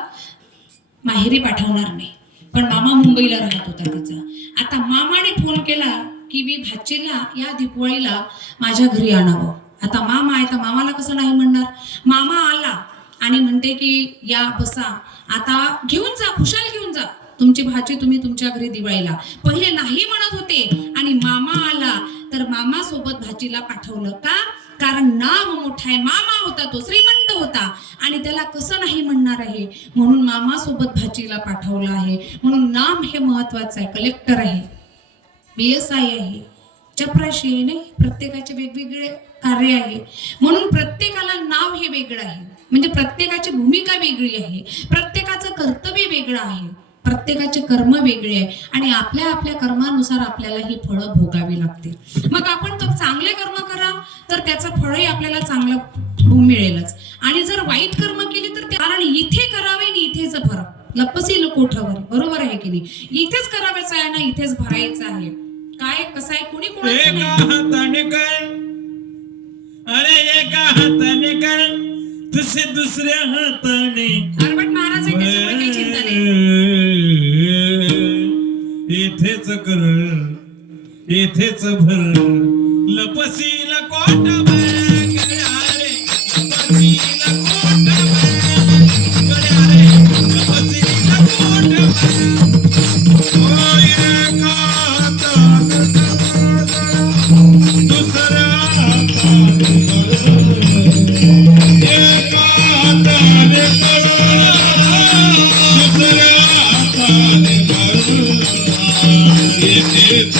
माहेरी पाठवणार नाही, पण मामा मुंबईला राहत होता तिचा. आता मामाने फोन केला की मी भाचीला या दिवाळीला माझ्या घरी आणावं. आता मामा आहे तर मामाला कसं नाही म्हणणार. मामा आला आणि म्हणते की या बसा, आता घेऊन जा, खुशाल घेऊन जा तुमची भाची, तुम्ही तुमच्या घरी दिवाळीला. पहिले नाही म्हणत होते आणि मामा आला तर मामा सोबत भाचीला पाठवलं. का? कारण नाम मोठा आहे. मामा होता, तो श्रीमंत होता आणि त्याला कसं नाही म्हणणार आहे, म्हणून मामा सोबत भाचीला पाठवलं आहे. म्हणून नाम हे महत्वाचं आहे. कलेक्टर आहे, BSI आहे, चपराशी आहे, नाही, प्रत्येकाचे वेगवेगळे कार्य आहे. म्हणून प्रत्येकाला नाव हे वेगळं आहे, म्हणजे प्रत्येकाची भूमिका वेगळी आहे, प्रत्येकाचं कर्तव्य वेगळं आहे, प्रत्येकाचे कर्म वेगळे आहे आणि आपल्या आपल्या कर्मानुसार आपल्याला ही फळं भोगावी लागतील. मग आपण तर चांगले कर्म करा तर त्याचं फळही आपल्याला चांगलं मिळेलच. आणि जर वाईट कर्म केली तर कारण इथे करावे आणि इथेच भर लपसी कोठावर, बरोबर आहे की नाही. इथेच करायचं आहे ना, इथेच भरायचं आहे. काय कसं आहे, कोणी कोणाचं एका नाही. हाताने कर, अरे एका हाताने कर, तुझे दुसऱ्या हाताने अरबट महाराज आहे, त्याच्यामुळे काही चिंता नाही. इथेच कर, इथेच भर, लपसीला कोट अरे लपसीला कोट अरे लपसीला कोट ओ एका हाताने दुसऱ्या हाताने एका हाताने दुसऱ्या हाताने इथेच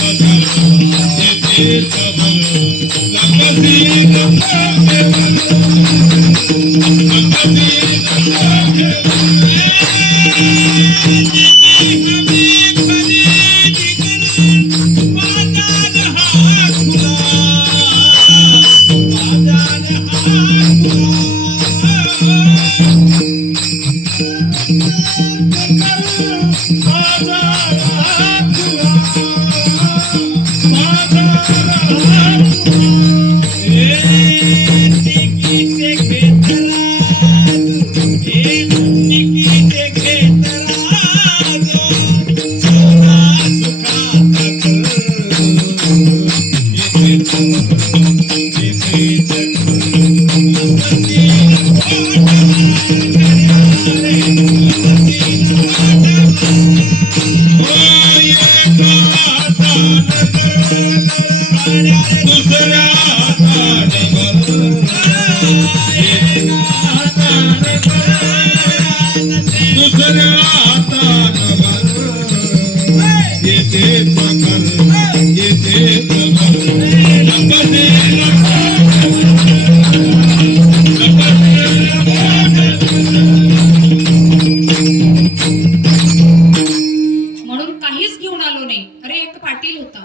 म्हणून काहीच घेऊन आलो नाही. अरे एक पाटील होता,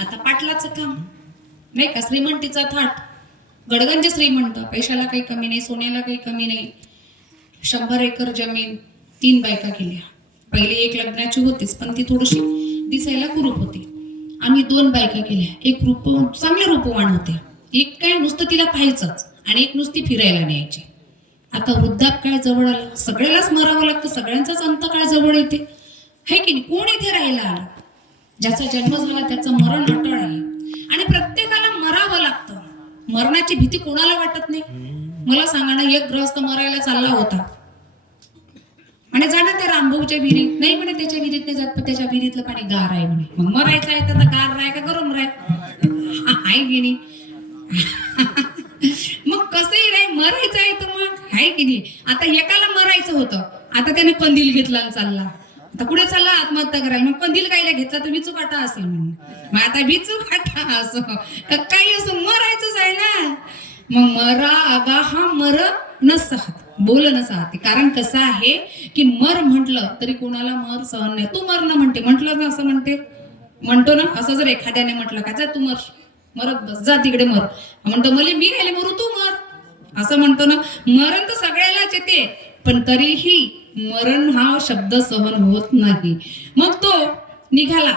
आता पाटलाचं काम नाही का, श्रीमंतीचा थाट, गडगंज श्रीमंत, पैशाला काही कमी नाही, सोन्याला काही कमी नाही. 100 एकर जमीन, 3 बायका केल्या. पहिले एक लग्नाची होतीच, पण ती थोडीशी दिसायला कुरूप होती. आम्ही 2 बायका केल्या. एक चांगले रूपवान होते, एक काय नुसतं तिला पाहायचंच, आणि एक नुसती फिरायला न्यायची. आता वृद्धापकाळ जवळ आला, सगळ्यालाच मरावं लागतं, सगळ्यांचाच अंतकाळ जवळ येते, है की नाही. कोण इथे राहायला आला? ज्याचा जन्म झाला त्याचं मरण अटळ आहे, आणि प्रत्येकाला मरावं लागतं. मरणाची भीती कोणाला वाटत नाही? मला सांगा ना, एक ग्रहस्थ मरायला चालला होता आणि जाणं त्या रामभाऊच्या विहिरीत, नाही म्हणे त्याच्या विहिरीत नाही जात, पण त्याच्या विहिरीतलं पाणी गार आहे म्हणे. मग मरायचं आहे तर गार राय का गरम राय? आहे की नाही? मग कसंही राय, मरायचं आहे तर मग आहे की नाही. आता एकाला मरायचं होतं, आता त्याने कंदील घेतला आणि चालला. आता पुढे चालला आत्महत्या करायला. मग कंदील कायला घेतला तर विचू काटा असेल म्हणून. मग आता विचू काटा असो का काही असो, मरायचंच आहे ना. मग मरा आगा हा मर नसत, बोल नसते. कारण कसं आहे की मर म्हटलं तरी कोणाला मर सहन नाही. तू मर ना म्हणते, म्हटलं ना असं म्हणतो ना. असं जर एखाद्याने म्हटलं का जा तू मरत बस, जा तिकडे मर, म्हणतो मले मी राहिले मरू, तू मर, असं म्हणतो ना. मरण तर सगळ्यालाच येते, पण तरीही मरण हा शब्द सहन होत नाही. मग तो निघाला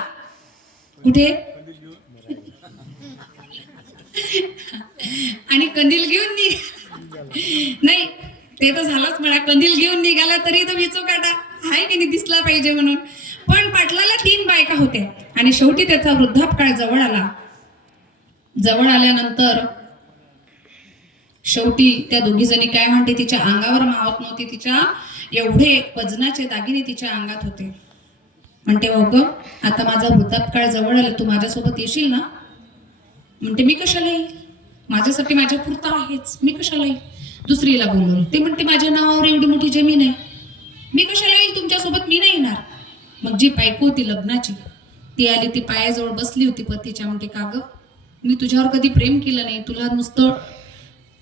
कुठे? आणि कंदील घेऊन नाही, ते तर झालंच म्हणा. कंदील घेऊन निघाला तरी तो विचू काटा आहे की नाही, दिसला पाहिजे म्हणून. पण पाटलाला 3 बायका होत्या, आणि शेवटी त्याचा वृद्धापकाळ जवळ आला. जवळ आल्यानंतर शेवटी त्या 2 जणी काय म्हणते, तिच्या अंगावर मावत नव्हती, तिच्या एवढे वजनाचे दागिने तिच्या अंगात होते. म्हणते ग, आता माझा वृद्धापकाळ जवळ आला, तू माझ्यासोबत येशील ना? म्हणते मी कशाला येईल, माझ्यासाठी माझ्या पुरता आहेच, मी कशाला येईल. दुसरीला बोलवलं, ते म्हणते माझ्या नावावर एवढी मोठी जमीन आहे, मी कशाला येईल तुमच्यासोबत, मी नाही येणार. मग जी बायको होती लग्नाची, ती आली, ती पायाजवळ बसली होती पतीच्या. म्हणते का ग, मी तुझ्यावर कधी प्रेम केलं नाही, तुला नुसतं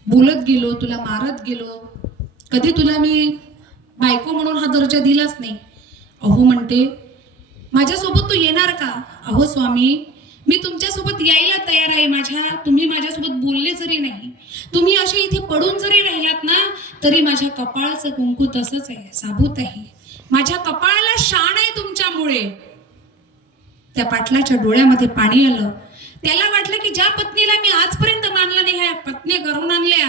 बोलत गेलो, तुला मारत गेलो, कधी तुला मी बायको म्हणून हा दर्जा दिलाच नाही. अहो म्हणते, माझ्यासोबत तू येणार का? अहो स्वामी, मी तुमच्यासोबत यायला तयार आहे. तुम्ही माझ्यासोबत बोलले जरी नाही, तुम्ही असे इथे पडून जरी राहिलात ना, तरी माझ्या कपाळाचं कुंकू तसंच आहे, साबूत आहे. माझ्या कपाळाला शान आहे तुमच्यामुळे. त्या पाटलाच्या डोळ्यामध्ये पाणी आलं. त्याला वाटलं की ज्या पत्नीला मी आजपर्यंत मानलं नाही, ह्या पत्नी घरून आणल्या,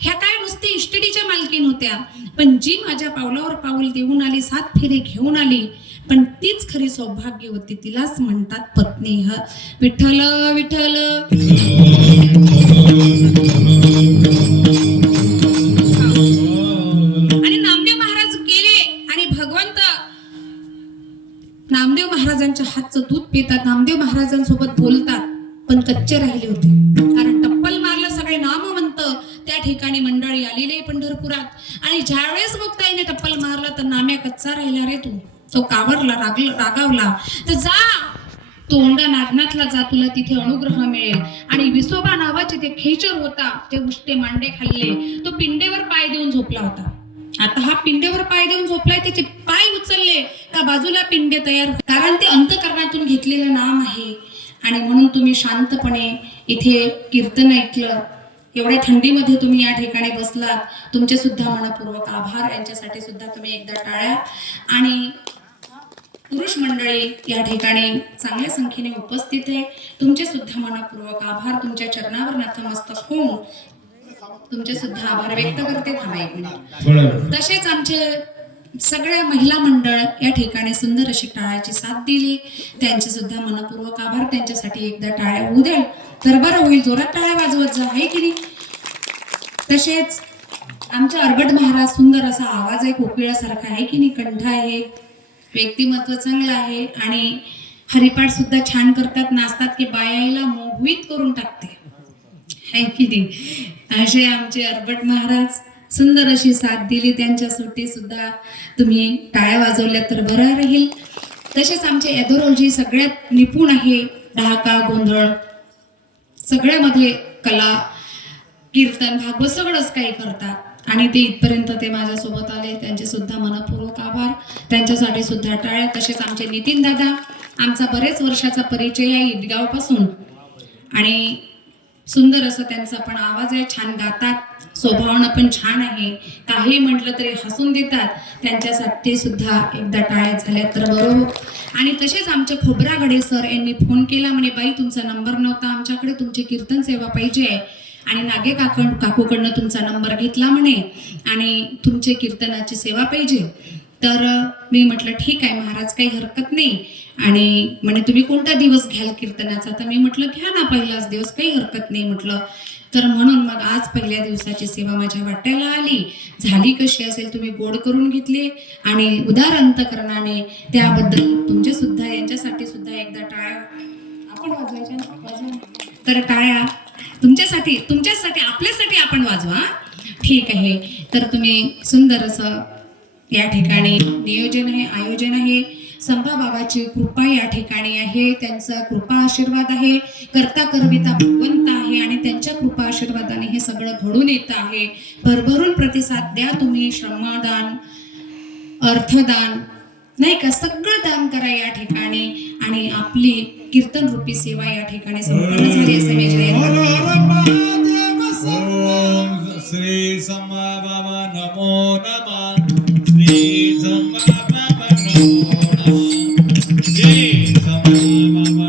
ह्या काय नुसती इष्टडीच्या मालकीन होत्या, पण जी माझ्या पावलावर पाऊल देऊन आली, 7 फेरे घेऊन आली, पण तीच खरी सौभाग्यवती, तिलाच म्हणतात पत्नी. विठ्ठल विठ्ठल. आणि नामदेव महाराज गेले, आणि भगवंत नामदेव महाराजांच्या हातचं दूध पितात, नामदेव महाराजांसोबत बोलतात, पण कच्चे राहिले होते. कारण टप्पल मारलं, सगळे नामवंत त्या ठिकाणी मंडळी आलेले पंढरपुरात. आणि ज्यावेळेस मुक्ताईने टप्पल मारला तर नाम्या कच्चा राहिला रे तू. तो कावरला, रागावला. तर जा तोंडा नागनाथला जा, तुला तिथे अनुग्रह मिळेल. आणि विसोबा नावाचे ते खेचर होता, ते उष्टे मांडे खाल्ले. तो पिंडेवर पाय देऊन झोपला होता. आता हा पिंडेवर पाय देऊन झोपलाय, त्याचे पाय उचलले का बाजूला पिंडे तयार, कारण ते अंतकरणातून घेतलेलं नाम आहे. आणि म्हणून तुम्ही शांतपणे इथे कीर्तन ऐकलं, एवढ्या थंडीमध्ये तुम्ही या ठिकाणी बसलात, तुमचे सुद्धा मनपूर्वक आभार. यांच्यासाठी सुद्धा तुम्ही एकदा टाळ्या. आणि पुरुष मंडळी या ठिकाणी चांगल्या संख्येने उपस्थित आहे. तुमचे सुद्धा मनपूर्वक आभार. तुमच्या चरणावर नतमस्तक होऊन तुमचे सुद्धा आभार व्यक्त करते. थांबा एक मिनिट. तसेच आमचे सगळ्या महिला मंडळ या ठिकाणी सुंदर अशी टाळ्याची साथ दिली. त्यांचे सुद्धा मनपूर्वक आभार. त्यांच्यासाठी एकदा टाळ्या होऊ द्याल तर बरं होईल. जोरात टाळ्या वाजवत जा, आहे की नाही. तसेच आमच्या अर्बट महाराज सुंदर असा आवाज आहे, कोकिळासारखा आहे की नाही. कंठ आहे, व्यक्तिमत्व चांगलं आहे आणि हरिपाठ सुद्धा छान करतात. नाचतात की बायाला मोहित करून टाकते, आहे की नाही. असे आमचे अर्बट महाराज सुंदर अशी साथ दिली. त्यांच्यासाठी सुद्धा तुम्ही टाळ्या वाजवल्या तर बरं राहील. तसेच आमचे यदुरावजी सगळ्यात निपुण आहे. ढाका गोंधळ सगळ्यामध्ये कला, कीर्तन, भागवत सगळंच काही करतात आणि ते इथपर्यंत ते माझ्यासोबत आले. त्यांचे सुद्धा मनपूर्वक आभार. त्यांच्यासाठी सुद्धा टाळ्या. तसेच आमचे नितीन दादा, आमचा बरेच वर्षाचा परिचय आहे ईदगावपासून आणि सुंदर असं त्यांचा पण आवाज आहे. छान गातात, स्वभावानं पण छान आहे. काही म्हटलं तरी हसून देतात. त्यांच्यासाठी सुद्धा एकदा टाळ्या झाल्या तर बरोबर. आणि तसेच आमचे खोबरागडे सर यांनी फोन केला, म्हणे बाई तुमचा नंबर नव्हता आमच्याकडे, तुमची कीर्तन सेवा पाहिजे आहे आणि नागे काकूकडनं तुमचा नंबर घेतला म्हणे आणि तुमचे कीर्तनाची सेवा पाहिजे. तर मी म्हटलं ठीक आहे महाराज, काही हरकत नाही. आणि म्हणे तुम्ही कोणता दिवस घ्याल कीर्तनाचा. तर मी म्हटलं घ्या ना पहिलाच दिवस, काही हरकत नाही म्हटलं. तर म्हणून मग आज पहिल्या दिवसाची सेवा माझ्या वाट्याला आली. झाली कशी असेल तुम्ही गोड करून घेतली आणि उदार अंतकरणाने त्याबद्दल तुमचे सुद्धा, यांच्यासाठी सुद्धा एकदा टाळ्या आपण वाजवायच्या ना. तर टाळ्या तुमच्यासाठी, आपल्यासाठी आपण वाजवा. ठीक आहे. तर तुम्ही सुंदर असं या ठिकाणी नियोजन आहे, आयोजन आहे. संभा बाबाची कृपा या ठिकाणी आहे. त्यांचा कृपा आशीर्वाद आहे. करता करविता भगवंत आहे आणि त्यांच्या कृपा आशीर्वादाने हे सगळं घडून येत आहे. भरभरून प्रतिसाद द्या तुम्ही. श्रमदान, अर्थदान, नाही का, सगळं दान करा या ठिकाणी आणि आपली कीर्तन रूपी सेवा या ठिकाणी संपन्न झाली असे मी श्री संभा बाबा नमो नमः. श्री संभा बाबा नमो नमः. श्री संभा बाबा नमो नमः.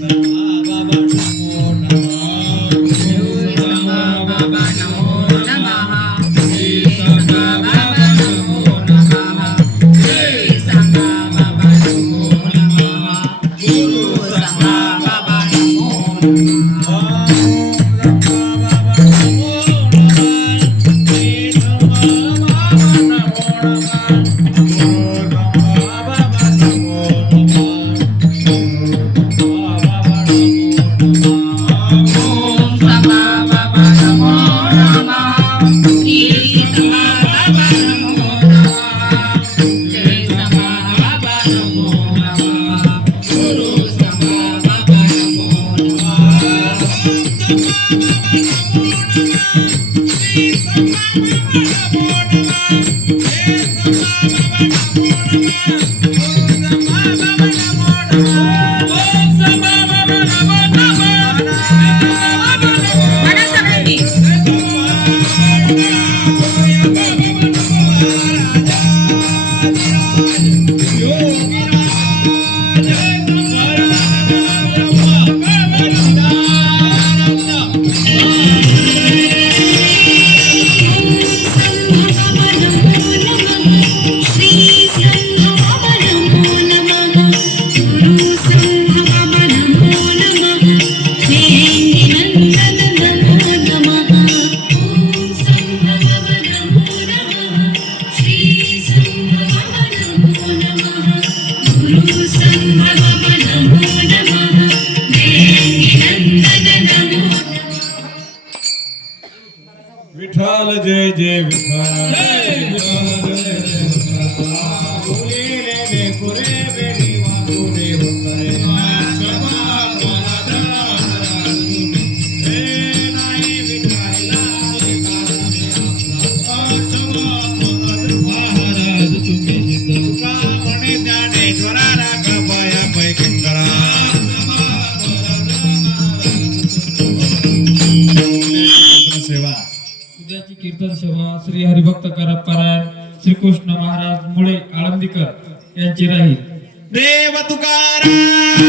संभा बाबा नमो नमः. संभा बाबा नमो नमः. श्री संभा बाबा नमो नमः. श्री संभा बाबा नमो नमः. गुरु संभा बाबा नमो नमः. विठ्ठल जय जय विठ्ठल. उद्याची कीर्तन सभा श्री हरिभक्त पारायण श्रीकृष्ण महाराज मुळे आळंदीकर यांची राहील. देव तुकाराम